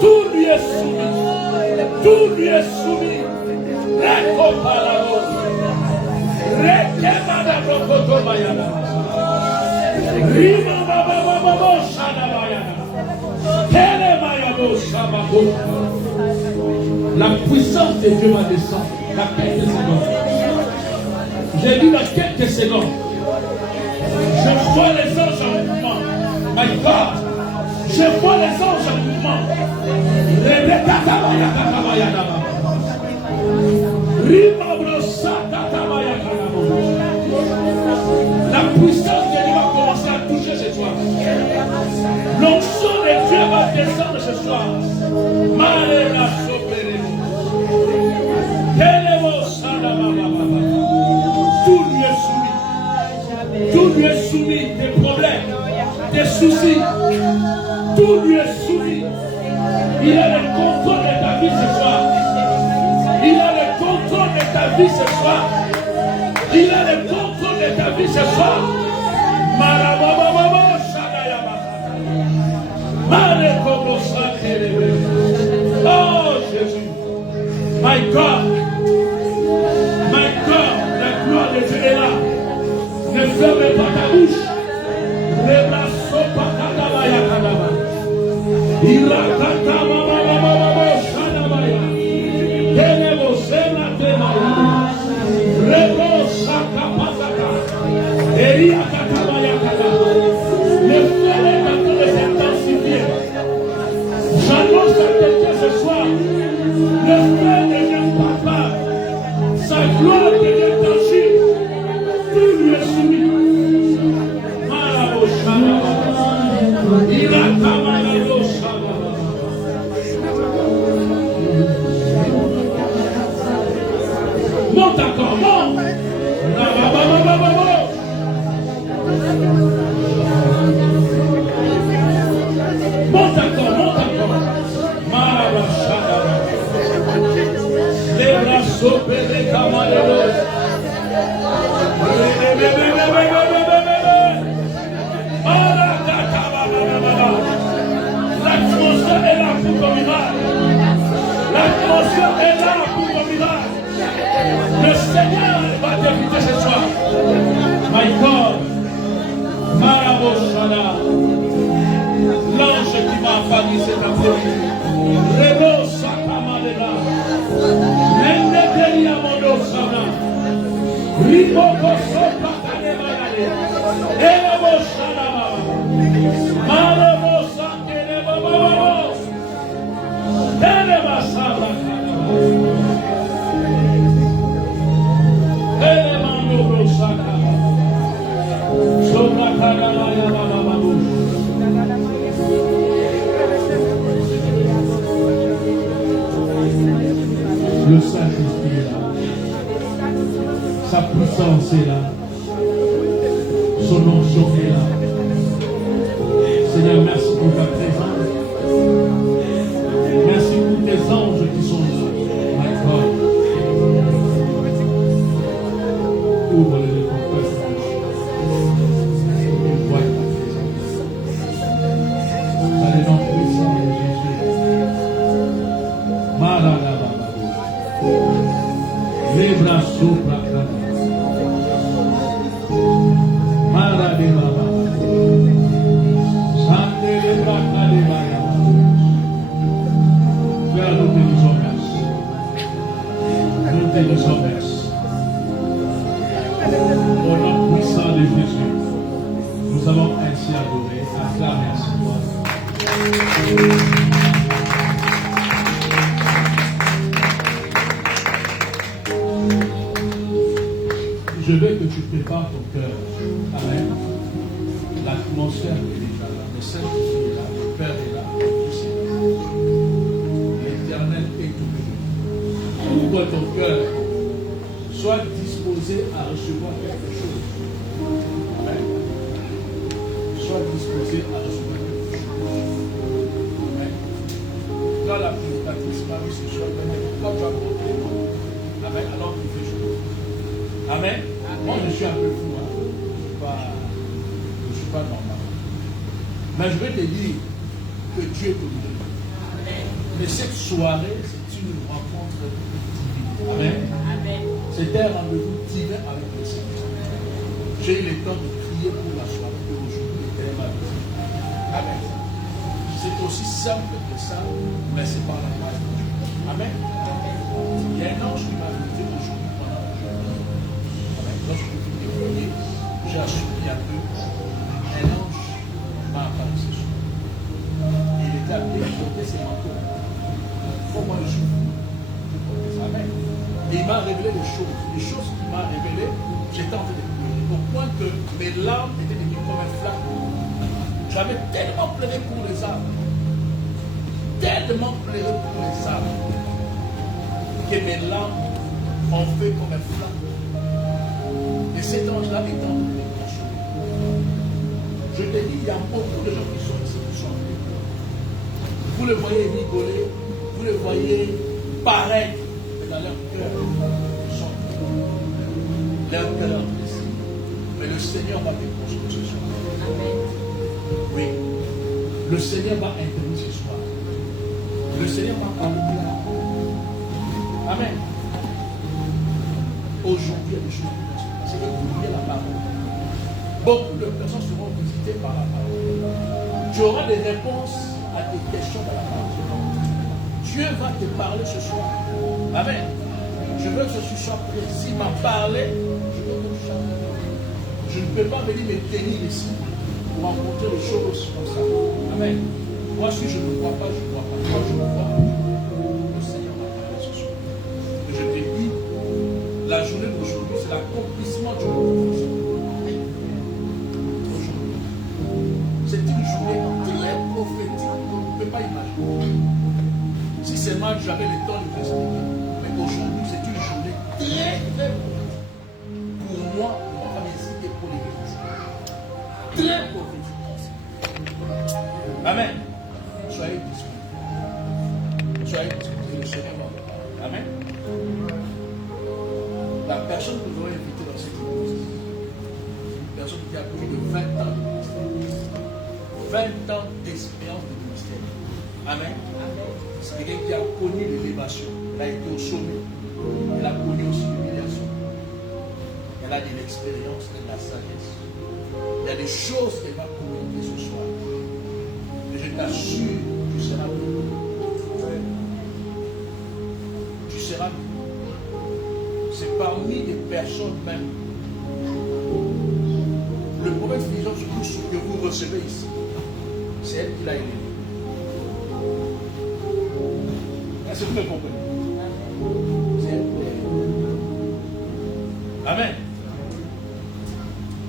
Tout lui est soumis. Tout lui est soumis. La puissance de Dieu va descendre dans quelques secondes. J'ai dit dans quelques secondes. Je vois les anges en mouvement. My God. Je vois les anges en mouvement. La puissance de Dieu va commencer à toucher chez toi. L'onction de Dieu va descendre ce soir. Tout lui est soumis. Tout lui est soumis. Des problèmes, des soucis. Tout lui est soumis. Il a le contrôle de ta vie ce soir. Il a le contrôle de ta vie ce soir. Il a le contrôle de ta vie ce soir. Oh Jésus, my God, la gloire de Dieu est là. Ne ferme pas ta bouche. Le feu est en train de s'intensifier. J'annonce à quelqu'un ce soir, le feu devient palpable, sa gloire devient tangible, tout lui est soumis. Monte encore, monte. Monte encore, monte encore. Les bras saupés, les camarades. L'atmosphère est là pour ton miracle. L'atmosphère est là pour ton miracle. Le Seigneur va t'éviter ce soir. My God. Maraboshana. L'ange qui m'a accompagné cet après-midi. Rebo Sakamadela. Nendetelia Mondosana. Riboko Sopakanemanade. Eleboshana. Marabo Sakene Baba. Elebasabra. Elemando Rosaka. Sobrakanamaya Baba. Le Saint-Esprit est là. Sa puissance est là. Son onction est là. Seigneur, merci pour ta présence. Merci pour tes anges qui sont là. My God. Ouvre-les de ton cœur. Vois ta présence. Dans les noms puissants de Jésus. Malala. Les bras soupra. Marade Baba. Sante les bras Kalebaya. Père, nous te disons merci. Nous te disons merci. Au nom puissant de Jésus, nous avons ainsi adoré. Acclamé à ce moment. Je veux que tu prépares ton cœur. Amen. L'atmosphère est déjà là. Le Saint-Esprit est là. Le Père est là. Tout est là. L'Éternel est tout venu. Ouvre ton cœur. Sois disposé à recevoir quelque chose. Amen. Sois disposé à recevoir quelque chose. Amen. Quand la prédicatrice Marie se soit donnée, quand tu as montré, amen, alors tu fais chose. Amen. Moi, je suis un peu fou. Hein. Je ne suis pas normal. Mais je vais te dire que Dieu te donne. Mais cette soirée, c'est une rencontre divine. Amen. C'était un rendez-vous divin avec le Seigneur. J'ai eu le temps de prier pour la soirée et aujourd'hui, l'Éternel m'a dit. Amen. C'est aussi simple que ça, mais c'est par la grâce de Dieu. Amen. Il y a un ange qui m'a invité aujourd'hui pendant la journée. Lorsque je suis prier, j'ai assumé un peu. Un ange m'a apparu ce soir. Il était appelé à porter ses manteaux. Pour moi, je suis. Amen. Et il m'a révélé des choses. Les choses qu'il m'a révélées, j'étais en train de pleurer. Au point que mes larmes étaient devenues comme un flamme. J'avais tellement pleuré pour les âmes. Tellement pleuré pour les âmes. Que mes larmes ont fait comme un flamme. Et cet ange-là est en train de me consoler. Je te dis, il y a beaucoup de gens qui sont ici, qui sont venus. Vous le voyez rigoler, vous le voyez pareil, mais dans leur cœur, ils sont leur cœur est blessé. Mais le Seigneur va te consoler ce soir. Oui, le Seigneur va intervenir ce soir. Le Seigneur va parler de la. Amen. Aujourd'hui, il y a des choses qui vont se passer. Écoutez la parole. Beaucoup de personnes seront visitées par la parole. Tu auras des réponses à tes questions dans la parole. Dieu va te parler ce soir. Amen. Je veux que ce soit précis. Il m'a parlé. Je veux que tu sois précis. Je ne peux pas venir me tenir ici pour rencontrer les choses comme ça. Amen. Moi, si je ne vois pas, je ne vois pas. Moi, je vois. Le Seigneur m'a parlé ce soir. Et je te dis, la journée d'aujourd'hui, c'est l'accomplissement du prophétie. Aujourd'hui. C'est une journée très prophétique. On ne peut pas imaginer. Si seulement j'avais le temps de vous expliquer. Mais aujourd'hui, c'est une journée très, très prophétique. Pour moi, pour ma famille et pour l'église. Très prophétique. Amen. Soyez disponibles. Soyez disponibles. Le Seigneur va vous parler. Amen. La personne que vous aurez invitée dans cette église, une personne qui a plus de 20 ans de ministère. 20 ans d'expérience de ministère. Amen. C'est quelqu'un qui a connu l'élévation. Elle a été au sommet. Elle a connu aussi l'humiliation. Elle a de l'expérience et de la sagesse. Il y a des choses qu'elle va communiquer ce soir. Et je t'assure, tu seras béni. Tu seras béni. C'est parmi les personnes même. Le prophète Philip, ce que vous recevez ici, c'est elle qui l'a élevé. Est-ce que vous me comprenez? C'est elle qui l'a élevé. Amen.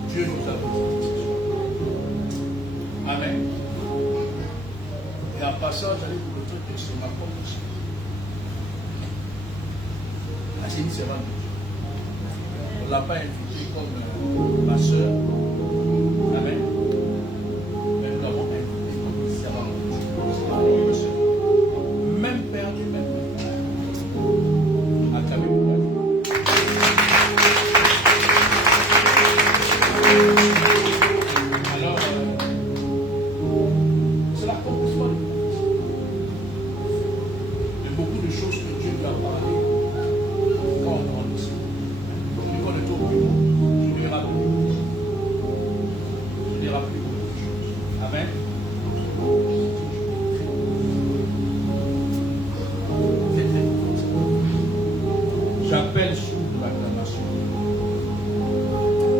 Dieu nous a bénis ce soir. Amen. Et en passant, j'allais vous le dire que c'est ma propre aussi. La Seigneur, c'est vraiment Dieu. On ne l'a pas invité comme ma soeur. Amen. Mais nous l'avons invité comme une servante de Dieu. Même père et même père. Acclamez-vous. Alors, c'est l'accomplissement de beaucoup de choses que Dieu lui a parlé quand on rentre ici. Je connais tout au bureau, je lui ai rappelé. Je lui ai rappelé beaucoup de choses. Amen. C'est très important. J'appelle sous l'acclamation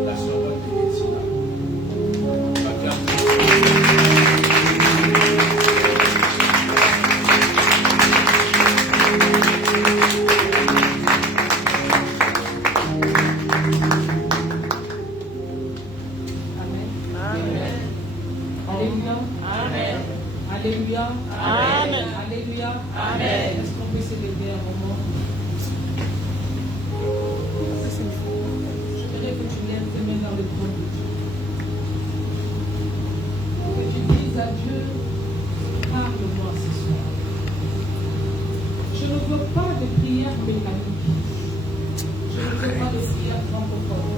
la sœur de Etsina. Alléluia. Amen. Alléluia. Amen. Est-ce qu'on peut se lever un moment? Je voudrais que tu lèves tes mains dans le trône de Dieu. Que tu dises à Dieu, parle-moi ce soir. Je ne veux pas de prière mécanique. Je ne veux pas de prière francophone.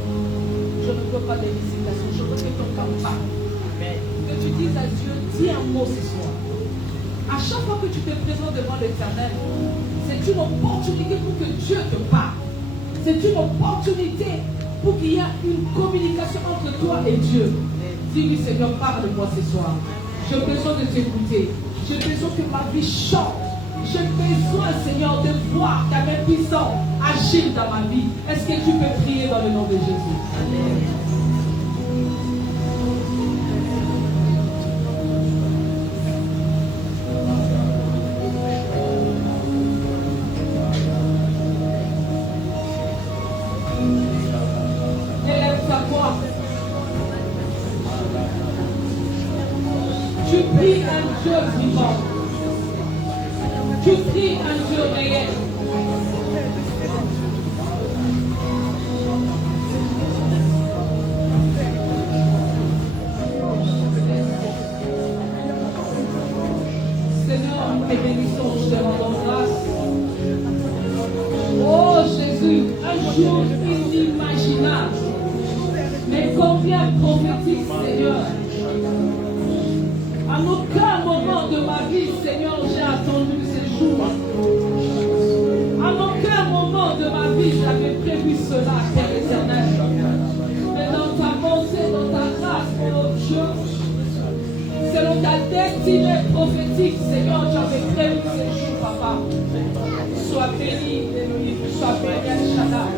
Je ne veux pas de visitation. Je veux que ton cœur parle. Que tu dises à Dieu, dis un mot ce soir. À chaque fois que tu te présentes devant l'Éternel, c'est une opportunité pour que Dieu te parle. C'est une opportunité pour qu'il y ait une communication entre toi et Dieu. Dis-lui, Seigneur, parle-moi ce soir. J'ai besoin de t'écouter. J'ai besoin que ma vie change. J'ai besoin, Seigneur, de voir ta main puissante agir dans ma vie. Est-ce que tu peux prier dans le nom de Jésus? Amen. Élève ta voix. Tu pries un Dieu vivant. Tu pries un Dieu réel. Seigneur, nous te bénissons, nous te rendons grâce. Oh Jésus, un jour inimaginable, mais combien prophétique, Seigneur. À aucun moment de ma vie, Seigneur, j'ai attendu ce jour. À aucun moment de ma vie, j'avais prévu cela, Père éternel. Mais dans ta bonté, dans ta grâce, mon Dieu, selon ta destinée prophétique, Seigneur, j'avais prévu ce jour, Papa. Sois béni, Elohim, sois béni, El-Shaddai.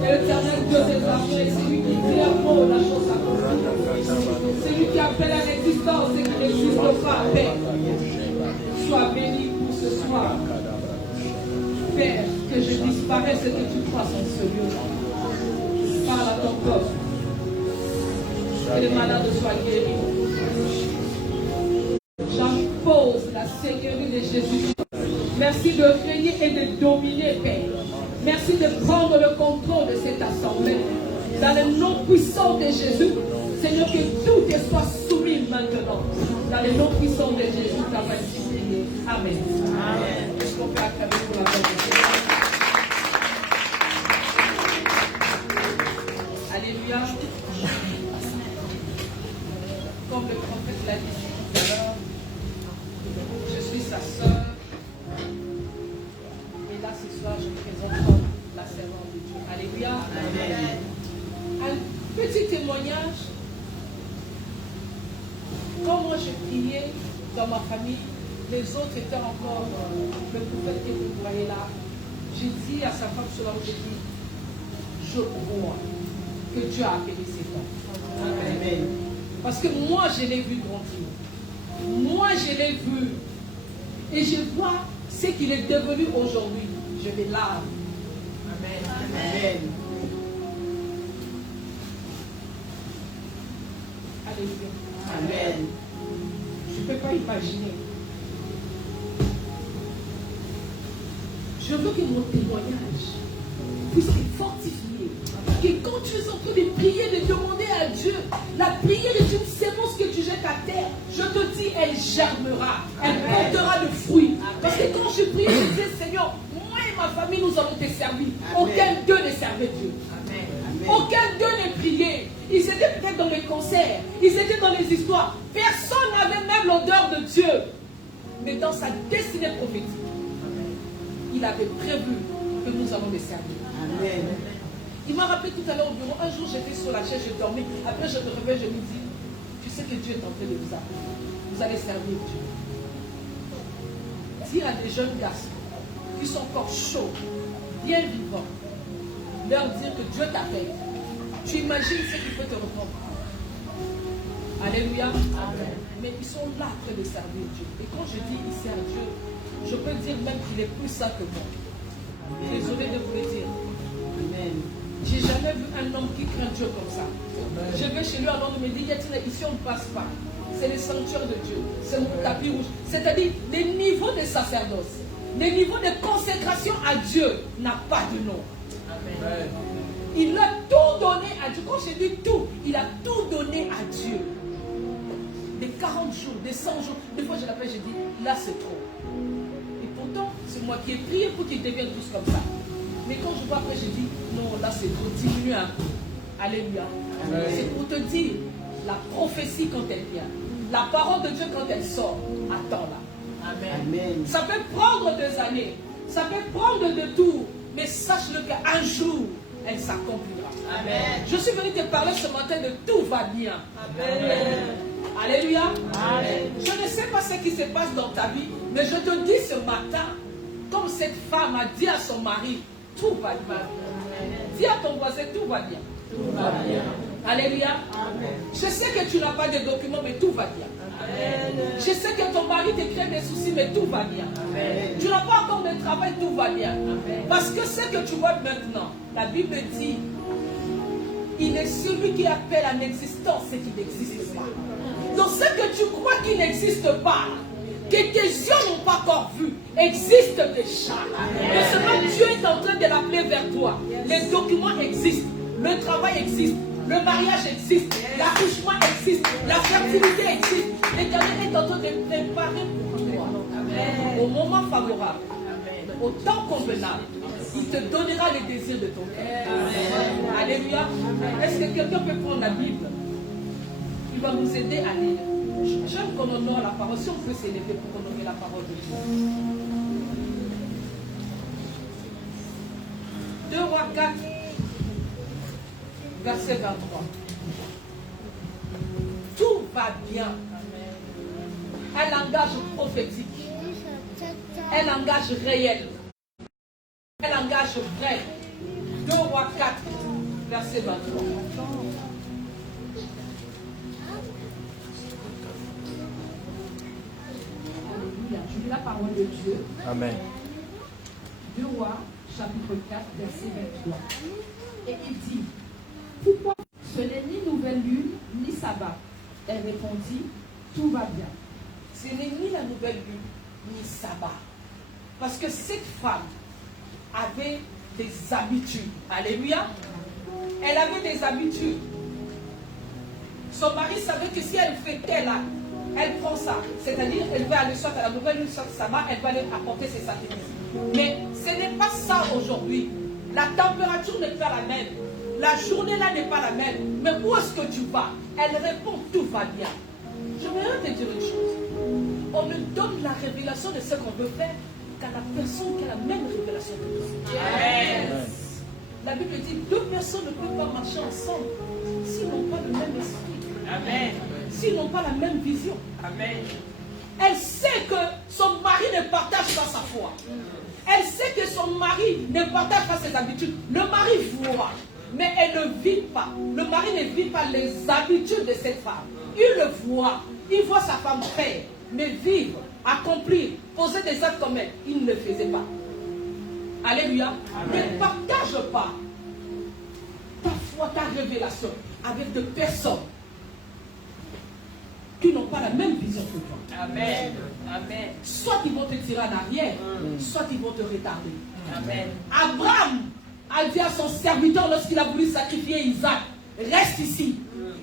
L'éternel Dieu des armées, c'est lui qui dit un mot, la chose s'accomplit. C'est lui qui appelle à l'existence et qui n'existe pas. Père, sois béni pour ce soir. Père, que je disparaisse et que tu fasses en ce lieu. Parle à ton peuple. Que les malades soient guéris. J'impose la Seigneurie de Jésus. Merci de régner et de dominer, Père. Merci de prendre le contrôle de cette assemblée. Dans le nom puissant de Jésus, Seigneur, que tout soit soumis maintenant. Dans le nom puissant de Jésus, ta majesté. Amen. Amen. Est-ce qu'on peut acclamer pour la bonne Dieu? Alléluia. Comme le prophète l'a dit tout à l'heure, je suis sa sœur. Et là, ce soir, je présente comme la servante de Dieu. Alléluia. Amen. Un petit témoignage. Quand moi je priais dans ma famille, les autres étaient encore le prophète que vous voyez là. J'ai dit à sa femme cela, j'ai dit, je crois que Dieu a appelé ses femmes. Amen. Parce que moi je l'ai vu grandir. Moi je l'ai vu. Et je vois ce qu'il est devenu aujourd'hui. Je les lave. Amen. Amen. Alléluia. Amen. Je ne peux pas imaginer. Je veux que mon témoignage puisse être fortifié. Que quand tu es en train de prier, de demander à Dieu, la prière est une sémence que tu jettes à terre. Je te dis, elle germera. Elle portera de fruits. Parce que quand je prie, je dis, Seigneur, moi et ma famille, nous allons te servir. Aucun d'eux ne servait Dieu. Amen. Aucun d'eux ne priait. Ils étaient peut-être dans les concerts. Ils étaient dans les histoires. Personne n'avait même l'odeur de Dieu. Mais dans sa destinée prophétique, il avait prévu que nous allons les servir. Amen. Il m'a rappelé tout à l'heure au bureau. Un jour, j'étais sur la chaise, je dormais. Après, je me réveille, je me dis, tu sais que Dieu est en train de vous appeler. Vous allez servir Dieu. S'il y a des jeunes garçons qui sont encore chauds, bien vivants, leur dire que Dieu t'appelle. Tu imagines ce qu'il peut te répondre. Alléluia. Amen. Mais ils sont là en train de servir Dieu. Et quand je dis il sert Dieu, je peux dire même qu'il est plus saint que moi. Désolé de vous le dire. Amen. J'ai jamais vu un homme qui craint Dieu comme ça. Amen. Je vais chez lui alors il me dit, ici on ne passe pas. C'est le sanctuaire de Dieu. C'est mon tapis rouge. C'est-à-dire, les niveaux de sacerdoce, les niveaux de consécration à Dieu n'a pas de nom. Amen. Il a tout donné à Dieu. Quand je dis tout, il a tout donné à Dieu. Des 40 jours, des 100 jours. Des fois je l'appelle, je dis, là c'est trop. Et pourtant, c'est moi qui ai prié pour qu'ils deviennent tous comme ça. Mais quand je vois après, je dis, non, là c'est trop, diminue un peu. Alléluia. C'est pour te dire, la prophétie quand elle vient, la parole de Dieu quand elle sort, attends-la. Amen. Amen. Ça peut prendre des années, ça peut prendre de tout. mais sache-le qu'un jour, elle s'accomplira. Amen. Je suis venu te parler ce matin de tout va bien. Amen. Alléluia. Amen. Je ne sais pas ce qui se passe dans ta vie, mais je te dis ce matin, comme cette femme a dit à son mari, tout va bien. Dis à ton voisin, tout va bien. Tout va bien. Alléluia. Amen. Je sais que tu n'as pas de documents, mais tout va bien. Amen. Je sais que ton mari te crée des soucis, mais tout va bien. Amen. Tu n'as pas encore de travail, tout va bien. Amen. Parce que ce que tu vois maintenant, la Bible dit, il est celui qui appelle en existence ce qui n'existe pas. Donc ce que tu crois qui n'existe pas, que tes yeux n'ont pas encore vu, existe déjà. Mais seulement Dieu est en train de l'appeler vers toi. Les documents existent, le travail existe, le mariage existe, l'accouchement existe, la fertilité existe. L'Éternel est en train de préparer pour toi. Au moment favorable, au temps convenable, il te donnera les désirs de ton cœur. Alléluia. Est-ce que quelqu'un peut prendre la Bible? Il va nous aider à lire. J'aime qu'on honore la parole. Si on peut s'élever pour honorer la parole de Dieu. 2 Rois 4, verset 23. Tout va bien. Un langage prophétique. Un langage réel. Un langage vrai. 2 Rois 4, verset 23. Alléluia. Je lis la parole de Dieu. Amen. 2 Rois, chapitre 4, verset 23. Et il dit, pourquoi ce n'est ni nouvelle lune, ni sabbat? Elle répondit, tout va bien. Ce n'est ni la nouvelle lune, ni sabbat. Parce que cette femme avait des habitudes. Alléluia. Elle avait des habitudes. Son mari savait que si elle fait tel acte, elle prend ça. C'est-à-dire, elle va aller soit à la nouvelle lune, soit à sabbat, elle va aller apporter ses sacrifices. Mais ce n'est pas ça aujourd'hui. La température n'est pas la même. La journée là n'est pas la même. Mais où est-ce que tu vas? Elle répond, tout va bien. Je voudrais te dire une chose. On ne donne la révélation de ce qu'on veut faire qu'à la personne qui a la même révélation que toi. Amen. La Bible dit, deux personnes ne peuvent pas marcher ensemble s'ils n'ont pas le même esprit. Amen. S'ils n'ont pas la même vision. Amen. Elle sait que son mari ne partage pas sa foi. Elle sait que son mari ne partage pas ses habitudes. Le mari voit, mais elle ne vit pas. Le mari ne vit pas les habitudes de cette femme. Il le voit. Il voit sa femme faire, mais vivre, accomplir, poser des actes comme elle, il ne le faisait pas. Alléluia. Ne partage pas ta foi, ta révélation avec des personnes qui n'ont pas la même vision que toi. Amen. Amen. Soit ils vont te tirer en arrière, soit ils vont te retarder. Amen. Abraham a dit à son serviteur lorsqu'il a voulu sacrifier Isaac, reste ici.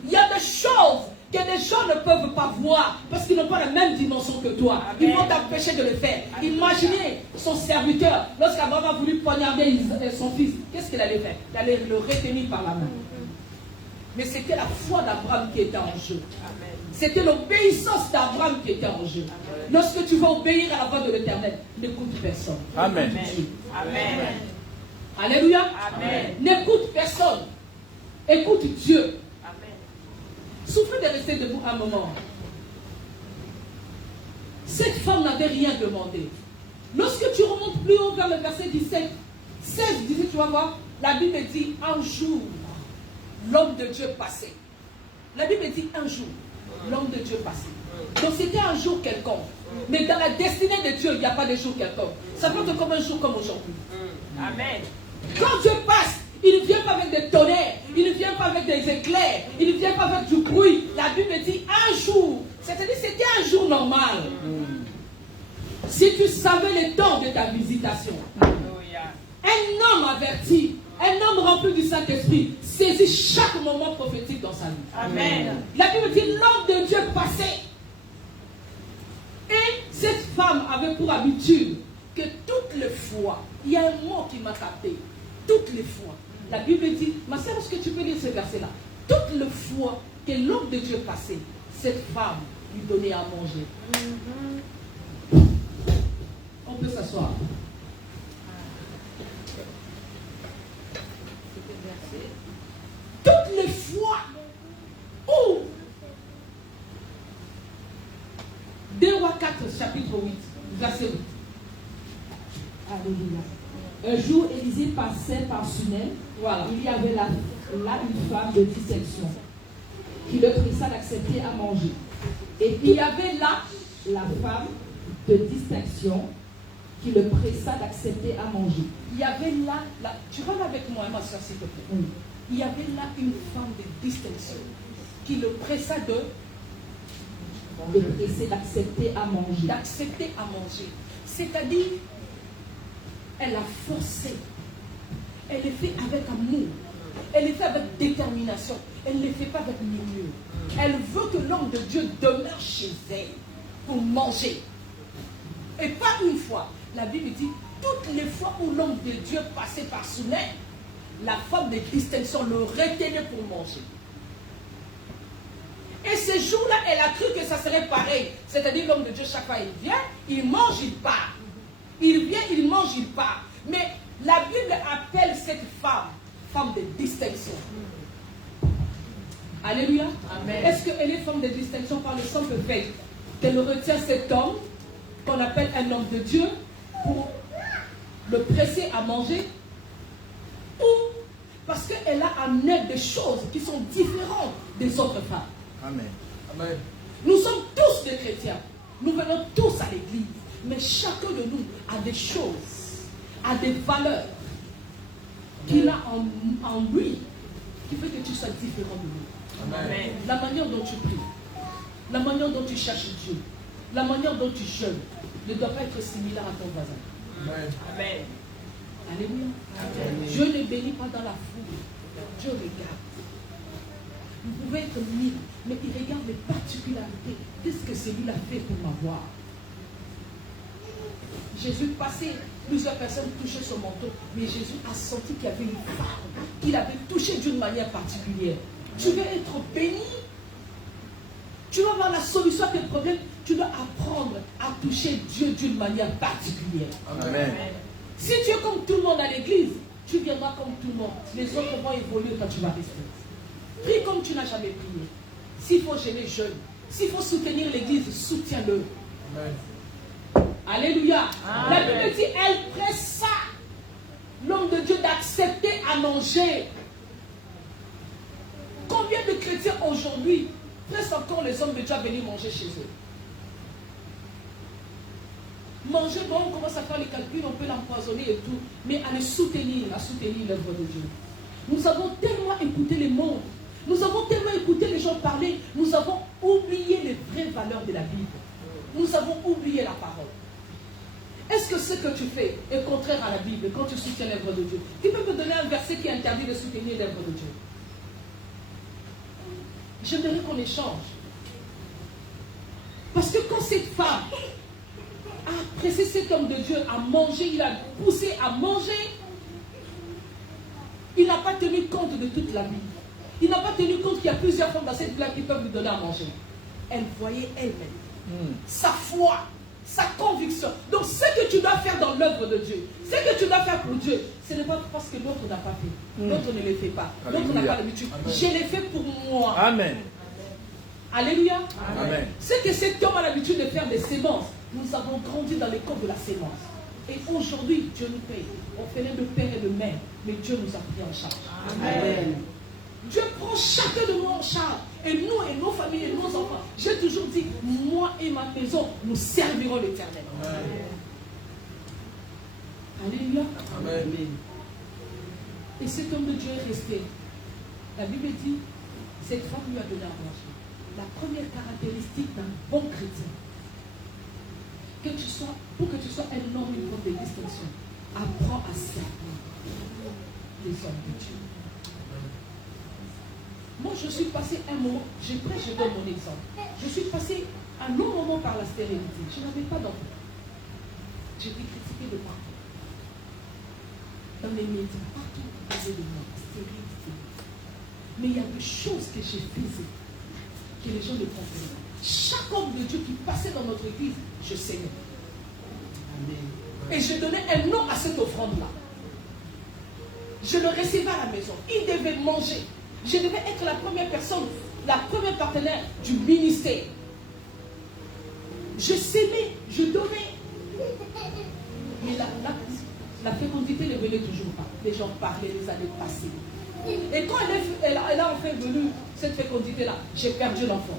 Il y a des choses que les gens ne peuvent pas voir parce qu'ils n'ont pas la même dimension que toi. Amen. Ils vont t'empêcher de le faire. Imaginez son serviteur, lorsqu'Abraham a voulu poignarder son fils, qu'est-ce qu'il allait faire? Il allait le retenir par la main. Mais c'était la foi d'Abraham qui était en jeu. C'était l'obéissance d'Abraham qui était en jeu. Lorsque tu vas obéir à la voix de l'Éternel, n'écoute personne. Amen. Amen. Alléluia. Amen. N'écoute personne. Écoute Dieu. Amen. Souffrez de rester debout un moment. Cette femme n'avait rien demandé. Lorsque tu remontes plus haut vers le verset 17, 16, 18, tu vas voir, la Bible dit un jour, l'homme de Dieu passait. La Bible dit un jour, l'homme de Dieu passait. Donc c'était un jour quelconque. Mais dans la destinée de Dieu, il n'y a pas de jour quelconque. Ça peut être comme un jour comme aujourd'hui. Amen. Quand Dieu passe, il ne vient pas avec des tonnerres, il ne vient pas avec des éclairs, il ne vient pas avec du bruit. La Bible dit un jour. C'est-à-dire c'était un jour normal. Si tu savais le temps de ta visitation, Alléluia. un homme averti, un homme rempli du Saint-Esprit, saisit chaque moment prophétique dans sa vie. Amen. La Bible dit l'homme de Dieu passait. Et cette femme avait pour habitude que toutes les fois, il y a un mot qui m'a tapé. Toutes les fois. La Bible dit, ma sœur, est-ce que tu peux lire ce verset-là? Toutes les fois que l'homme de Dieu passait, cette femme lui donnait à manger. On peut s'asseoir. Actes chapitre 8, verset 8. Alléluia. Un jour, Élisée passait par Sunem. Voilà. Il y avait là une femme de distinction qui le pressa d'accepter à manger. Et Il y avait là, la femme de distinction qui le pressa d'accepter à manger. il y avait là, tu vas là avec moi, ma soeur, s'il te plaît. Oui. Il y avait là une femme de distinction qui le pressa Le presser d'accepter à manger. d'accepter à manger. C'est-à-dire, elle a forcé. Elle le fait avec amour. Elle le fait avec détermination. Elle ne le fait pas avec milieu. Elle veut que l'homme de Dieu demeure chez elle pour manger. Et pas une fois. La Bible dit, toutes les fois où l'homme de Dieu passait par Sunem, la femme de distinction le retenait pour manger. Et ce jour-là, elle a cru que ça serait pareil. C'est-à-dire l'homme de Dieu, chaque fois il vient, il mange, il part. Il vient, il mange, il part. Mais la Bible appelle cette femme, femme de distinction. Alléluia. Amen. Est-ce qu'elle est femme de distinction par le simple fait qu'elle retient cet homme, qu'on appelle un homme de Dieu, pour le presser à manger, ou parce qu'elle a en elle des choses qui sont différentes des autres femmes? Amen. Amen. Nous sommes tous des chrétiens. Nous venons tous à l'église. Mais chacun de nous a des choses, a des valeurs qu'il a en lui qui fait que tu sois différent de nous. Amen. La manière dont tu pries, la manière dont tu cherches Dieu, la manière dont tu jeûnes ne doit pas être similaire à ton voisin. Amen. Amen. Alléluia. Amen. Dieu ne bénit pas dans la foule. Dieu regarde. Vous pouvez être mille, mais il regarde les particularités. Qu'est-ce que celui-là fait pour m'avoir? Jésus passait, plusieurs personnes touchaient son manteau, mais Jésus a senti qu'il y avait une femme qu'il avait touchée d'une manière particulière. Tu veux être béni, tu vas avoir la solution à tes problèmes, tu dois apprendre à toucher Dieu d'une manière particulière. Amen. Si tu es comme tout le monde à l'église, tu viendras comme tout le monde. Les autres vont évoluer quand tu vas rester. Prie comme tu n'as jamais prié. S'il faut gêner, jeûne. S'il faut soutenir l'église, soutiens-le. Amen. Alléluia. Amen. La Bible dit, elle pressa l'homme de Dieu d'accepter à manger. Combien de chrétiens aujourd'hui pressent encore les hommes de Dieu à venir manger chez eux? Manger, bon, on commence à faire les calculs, on peut l'empoisonner et tout, mais à le soutenir, l'œuvre de Dieu. Nous avons tellement écouté le monde, nous avons tellement écouté les gens parler, nous avons oublié les vraies valeurs de la Bible. Nous avons oublié la parole. Est-ce que ce que tu fais est contraire à la Bible quand tu soutiens l'œuvre de Dieu? Tu peux me donner un verset qui interdit de soutenir l'œuvre de Dieu? J'aimerais qu'on échange. Parce que quand cette femme a pressé cet homme de Dieu à manger, il a poussé à manger, il n'a pas tenu compte de toute la Bible. Il n'a pas tenu compte qu'il y a plusieurs femmes dans cette place qui peuvent lui donner à manger. Elle voyait elle-même sa foi, sa conviction. Donc ce que tu dois faire dans l'œuvre de Dieu, ce que tu dois faire pour Dieu, ce n'est pas parce que l'autre n'a pas fait. L'autre ne le fait pas. L'autre n'a pas l'habitude. Je l'ai fait pour moi. Amen. Alléluia. Amen. C'est que cet homme a l'habitude de faire des sémences. Nous avons grandi dans l'école de la sémence. Et aujourd'hui, Dieu nous paye. On fait de père et de mère, mais Dieu nous a pris en charge. Amen. Dieu prend chacun de nous en charge. Et nous et nos familles et nos enfants. J'ai toujours dit, moi et ma maison, nous servirons l'Éternel. Alléluia. Amen. Et cet homme de Dieu est resté. La Bible dit, cette femme lui a donné à manger. La première caractéristique d'un bon chrétien, pour que tu sois un homme, une femme de distinction, apprends à servir les hommes de Dieu. Moi, je suis passé un moment, je donne mon exemple. Je suis passé un long moment par la stérilité. Je n'avais pas d'enfant. J'étais critiquée de partout. Dans les médias, partout, on parlait de moi, stérilité. Mais il y a des choses que j'ai faites que les gens ne comprennent pas. Chaque homme de Dieu qui passait dans notre église, je saignais. Et je donnais un nom à cette offrande-là. Je le recevais à la maison. Il devait manger. Je devais être la première personne, la première partenaire du ministère. Je s'aimais, je donnais. Mais la fécondité ne venait toujours pas. Les gens parlaient, les années passaient. Et quand elle a enfin venu, cette fécondité-là, j'ai perdu l'enfant.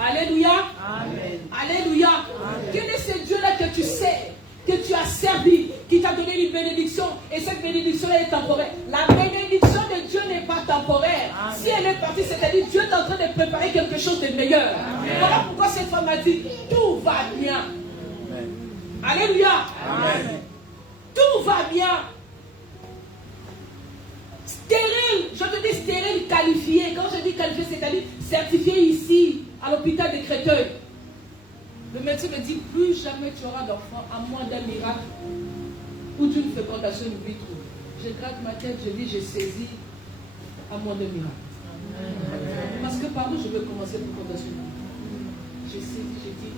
Alléluia. Amen. Alléluia. Amen. Quel est ce Dieu-là que tu sais, que tu as servi, qui t'a donné une bénédiction, et cette bénédiction-là est temporaire. La bénédiction de Dieu n'est pas temporaire. Amen. Si elle est partie, c'est-à-dire Dieu est en train de préparer quelque chose de meilleur. Amen. Voilà pourquoi cette femme a dit, tout va bien. Amen. Alléluia. Amen. Tout va bien. Stérile, je te dis stérile, qualifié. Quand je dis qualifié, c'est-à-dire certifié ici, à l'hôpital de Créteil. Le médecin me dit, plus jamais tu auras d'enfant, à moins d'un miracle ou d'une fécondation in vitro. Je gratte ma tête, je dis, j'ai saisi à moins d'un miracle. Parce que par où je veux commencer une fécondation in vitro. J'ai saisi, j'ai dit,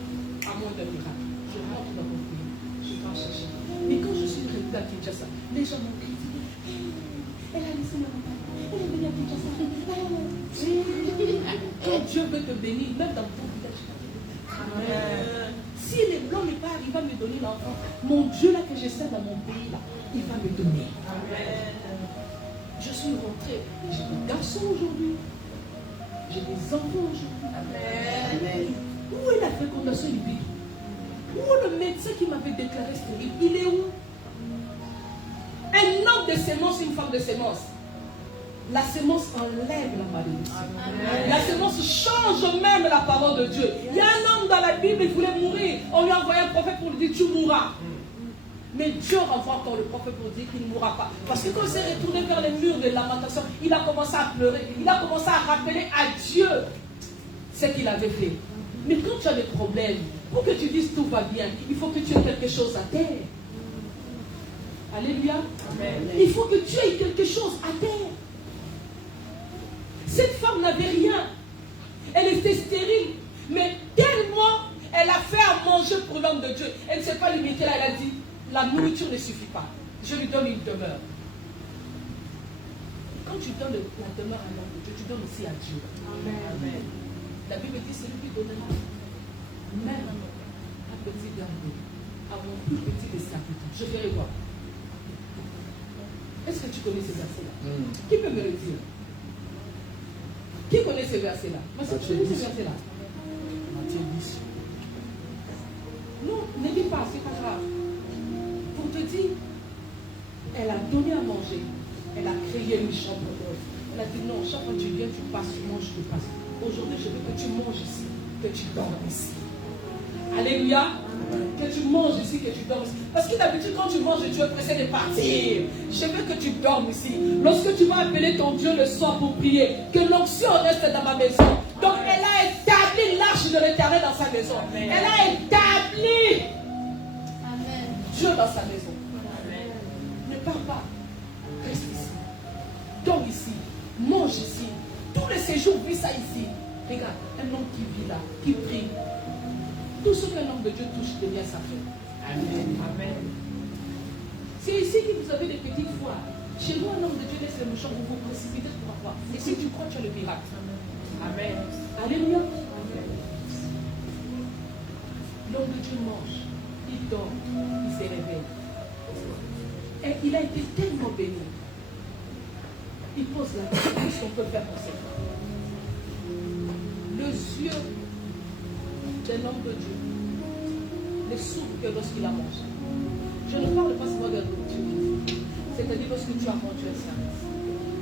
à moins d'un miracle. Je rentre dans mon pays, je vais en chercher. Mais quand je suis arrivée à Kinshasa, les gens m'ont critiqué. Elle a laissé ma maman. Elle est venue à Kinshasa. Quand Dieu veut te bénir, même dans ton village. Amen. Si les blancs n'est pas arrivé à me donner l'enfant, mon Dieu là que je sers dans mon pays là, il va me donner. Amen. Je suis rentrée. J'ai des garçons aujourd'hui. J'ai des enfants aujourd'hui. Amen. Où est la fécondation in vitro? Où est le médecin qui m'avait déclaré stérile? Il est où? Un homme de sémence, une femme de sémence. La sémence enlève la malédiction. La sémence change même la parole de Dieu. Il y a un homme dans la Bible, il voulait mourir. On lui a envoyé un prophète pour lui dire, tu mourras. Mais Dieu renvoie encore le prophète pour dire qu'il ne mourra pas. Parce que quand il s'est retourné vers les murs de lamentation, il a commencé à pleurer. Il a commencé à rappeler à Dieu ce qu'il avait fait. Mais quand tu as des problèmes, pour que tu dises tout va bien, il faut que tu aies quelque chose à terre. Alléluia. Amen. Il faut que tu aies quelque chose à terre. Cette femme n'avait rien. Elle était stérile. Mais tellement elle a fait à manger pour l'homme de Dieu. Elle ne s'est pas limitée là. Elle a dit, la nourriture ne suffit pas. Je lui donne une demeure. Quand tu donnes la demeure à l'homme de Dieu, tu donnes aussi à Dieu. Amen. La Bible dit, c'est lui qui donnera même un petit verre d'eau à mon plus petit des serviteurs. Je ferai voir. Est-ce que tu connais ces versets-là? Qui peut me le dire? Qui connaît ces versets-là? Matthieu, tu connais ces versets-là? Matthieu 10. Non, ne dis pas, c'est pas grave. Pour te dire, elle a donné à manger. Elle a créé une chambre d'eau. Elle a dit non, chaque fois que tu viens, tu passes, tu manges, tu passes. Aujourd'hui, je veux que tu manges ici, que tu dors ici. Alléluia. Que tu manges ici, que tu dors ici. Parce que d'habitude, quand tu manges, tu es pressé de partir. Je veux que tu dormes ici. Lorsque tu vas appeler ton Dieu le soir pour prier, que l'onction reste dans ma maison. Donc, elle a établi l'arche de l'Éternel dans sa maison. Amen. Elle a établi Dieu dans sa maison. Amen. Ne pars pas. Reste ici. Dors ici. Mange ici. Tous les séjours, vis ça ici. Regarde, un homme qui vit là, qui prie. Tout ce qu'un homme de Dieu touche devient sa fête. Amen. Amen. C'est ici que vous avez des petites foi. Chez vous, un homme de Dieu laisse le mouchon, vous vous précipitez pour avoir. Et si tu crois, tu as le miracle. Amen. Alléluia. L'homme de Dieu mange, il dort, il se réveille. Et il a été tellement béni. Il pose la question, qu'est-ce qu'on peut faire pour cette femme? Les yeux d'un homme de Dieu ne s'ouvrent que lorsqu'il a mangé. Je ne parle pas seulement de nourriture. C'est-à-dire lorsque tu as rendu un service,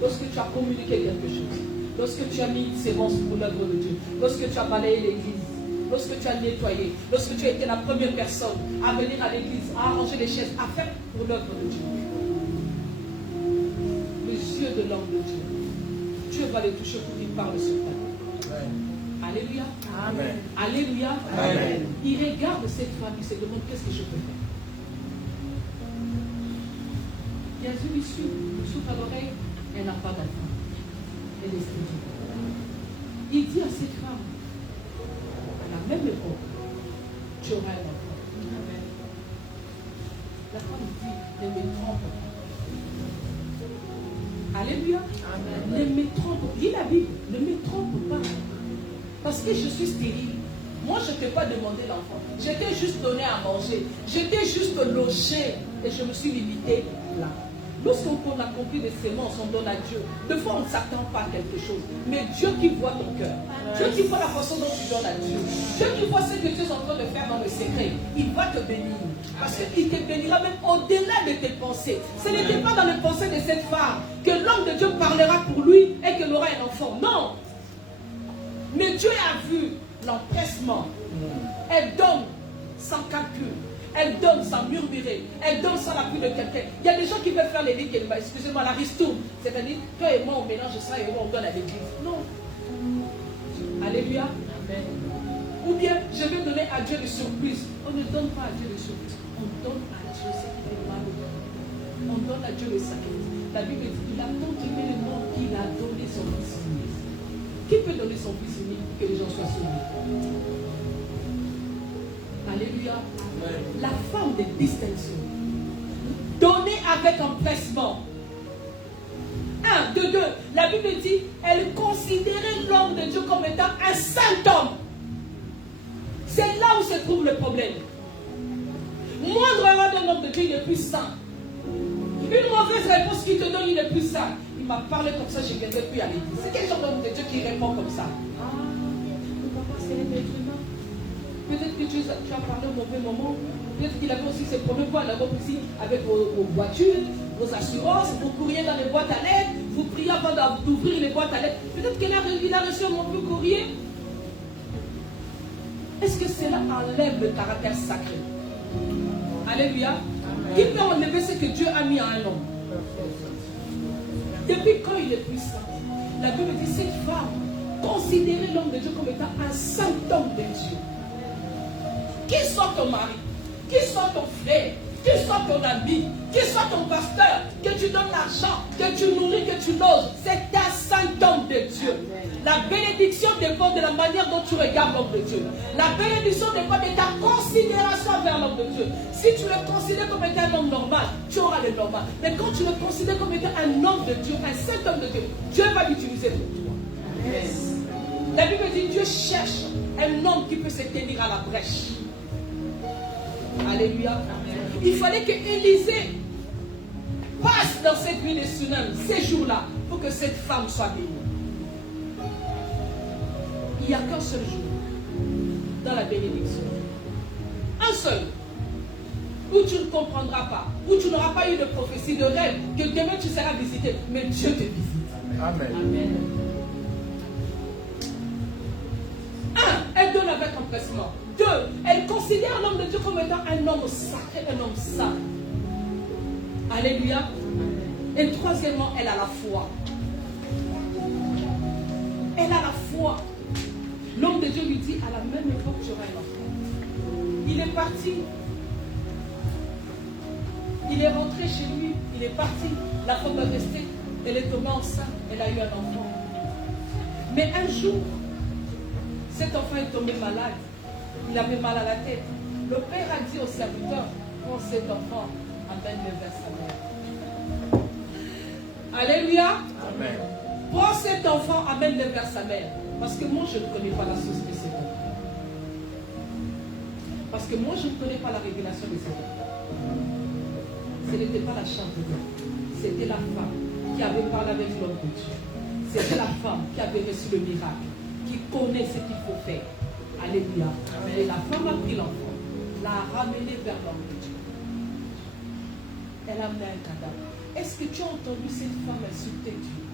lorsque tu as communiqué quelque chose, lorsque tu as mis une sémence pour l'œuvre de Dieu, lorsque tu as balayé l'église, lorsque tu as nettoyé, lorsque tu as été la première personne à venir à l'église, à arranger les chaises, à faire pour l'œuvre de Dieu. Les yeux de l'homme de Dieu, Dieu va les toucher pour qu'il parle sur ta vie. Alléluia. Amen. Alléluia. Amen. Il regarde cette femme, il se demande qu'est-ce que je peux faire. Jésus lui souffle à l'oreille, elle n'a pas d'enfant. Elle est stérile. Il dit à cette femme, à la même époque, tu auras un enfant. Amen. La femme dit, ne me trompe pas. Alléluia. Amen. Ne me trompe pas. Lis la Bible, ne me trompe pas. Parce que je suis stérile. Moi, je ne t'ai pas demandé l'enfant. Je t'ai juste donné à manger. Je t'ai juste logé. Et je me suis limité là. Lorsqu'on a compris les sémences, on donne à Dieu. Des fois, on ne s'attend pas à quelque chose. Mais Dieu qui voit ton cœur, Dieu qui voit la façon dont tu donnes à Dieu, Dieu qui voit ce que Dieu est en train de faire dans le secret, il va te bénir. Parce qu'il te bénira même au-delà de tes pensées. Ce n'était pas dans les pensées de cette femme que l'homme de Dieu parlera pour lui et qu'elle aura un enfant. Non. Mais Dieu a vu l'empressement. Elle donne sans calcul. Elle donne sans murmurer. Elle donne sans l'appui de quelqu'un. Il y a des gens qui veulent faire les ligues. Excusez-moi, la ristourne. C'est-à-dire, toi et moi, on mélange ça et on donne à l'église. Non. Alléluia. Amen. Ou bien, je vais donner à Dieu des surprises. On ne donne pas à Dieu des surprises. On donne à Dieu ce qui est mal. On donne à Dieu le sacrifice. La Bible dit, il a tant aimé le monde qu'il a donné son fils unique. Qui peut donner son fils unique pour que les gens soient sauvés? Alléluia. La femme de distinction. Donnée avec empressement. 1, 2, 2. La Bible dit, elle considérait l'homme de Dieu comme étant un saint homme. C'est là où se trouve le problème. Moindre erreur d'un homme de Dieu, il est plus saint. Une mauvaise réponse qu'il te donne, il est plus saint. Il m'a parlé comme ça, je ne viendrai plus à l'église. C'est quel genre d'homme de Dieu qui répond comme ça? Ah, le papa, c'est un être humain. Peut-être que tu as parlé au mauvais moment. Peut-être qu'il avait aussi ses problèmes à la route ici avec vos voitures, vos assurances, vous courriez dans les boîtes à lettres, vous priez avant d'ouvrir les boîtes à lettres. Peut-être qu'il a reçu un mauvais courrier. Est-ce que cela enlève le caractère sacré? Alléluia. Qui peut enlever ce que Dieu a mis en un homme? Depuis quand il est puissant? La Bible dit, cette femme considérait l'homme de Dieu comme étant un saint homme de Dieu. Qui soit ton mari, qui soit ton frère, qui soit ton ami, qui soit ton pasteur, que tu donnes l'argent, que tu nourris, que tu loges, c'est un saint homme de Dieu. La bénédiction dépend de la manière dont tu regardes l'homme de Dieu. La bénédiction dépend de ta considération vers l'homme de Dieu. Si tu le considères comme étant un homme normal, tu auras le normal. Mais quand tu le considères comme étant un homme de Dieu, un saint homme de Dieu, Dieu va l'utiliser pour toi. Yes. La Bible dit, Dieu cherche un homme qui peut se tenir à la brèche. Alléluia. Amen. Il fallait que Élisée passe dans cette nuit de Sunem, ces jours-là, pour que cette femme soit bénie. Il n'y a qu'un seul jour dans la bénédiction. Un seul. Où tu ne comprendras pas, où tu n'auras pas eu de prophétie, de rêve, que demain tu seras visité, mais Dieu te visite. Amen. Amen. 1. Elle donne avec empressement. 2. Elle considère l'homme de Dieu comme étant un homme sacré, un homme saint. Alléluia. Et troisièmement, elle a la foi. Elle a la foi. L'homme de Dieu lui dit, à la même époque, tu auras un enfant. Il est parti. Il est rentré chez lui. Il est parti. La femme est restée. Elle est tombée enceinte. Elle a eu un enfant. Mais un jour, cet enfant est tombé malade. Il avait mal à la tête. Le père a dit au serviteur, prends cet enfant, amène-le vers sa mère. Alléluia. Amen. Prends cet enfant, amène-le vers sa mère. Parce que moi, je ne connais pas la source de cet enfant. Parce que moi, je ne connais pas la révélation de cet enfant. Ce n'était pas la chair de Dieu. C'était la femme qui avait parlé avec l'homme de Dieu. C'était la femme qui avait reçu le miracle, qui connaît ce qu'il faut faire. Alléluia. Et la femme a pris l'enfant, l'a ramené vers l'homme de Dieu. Elle a amené un cadavre. Est-ce que tu as entendu cette femme insulter Dieu?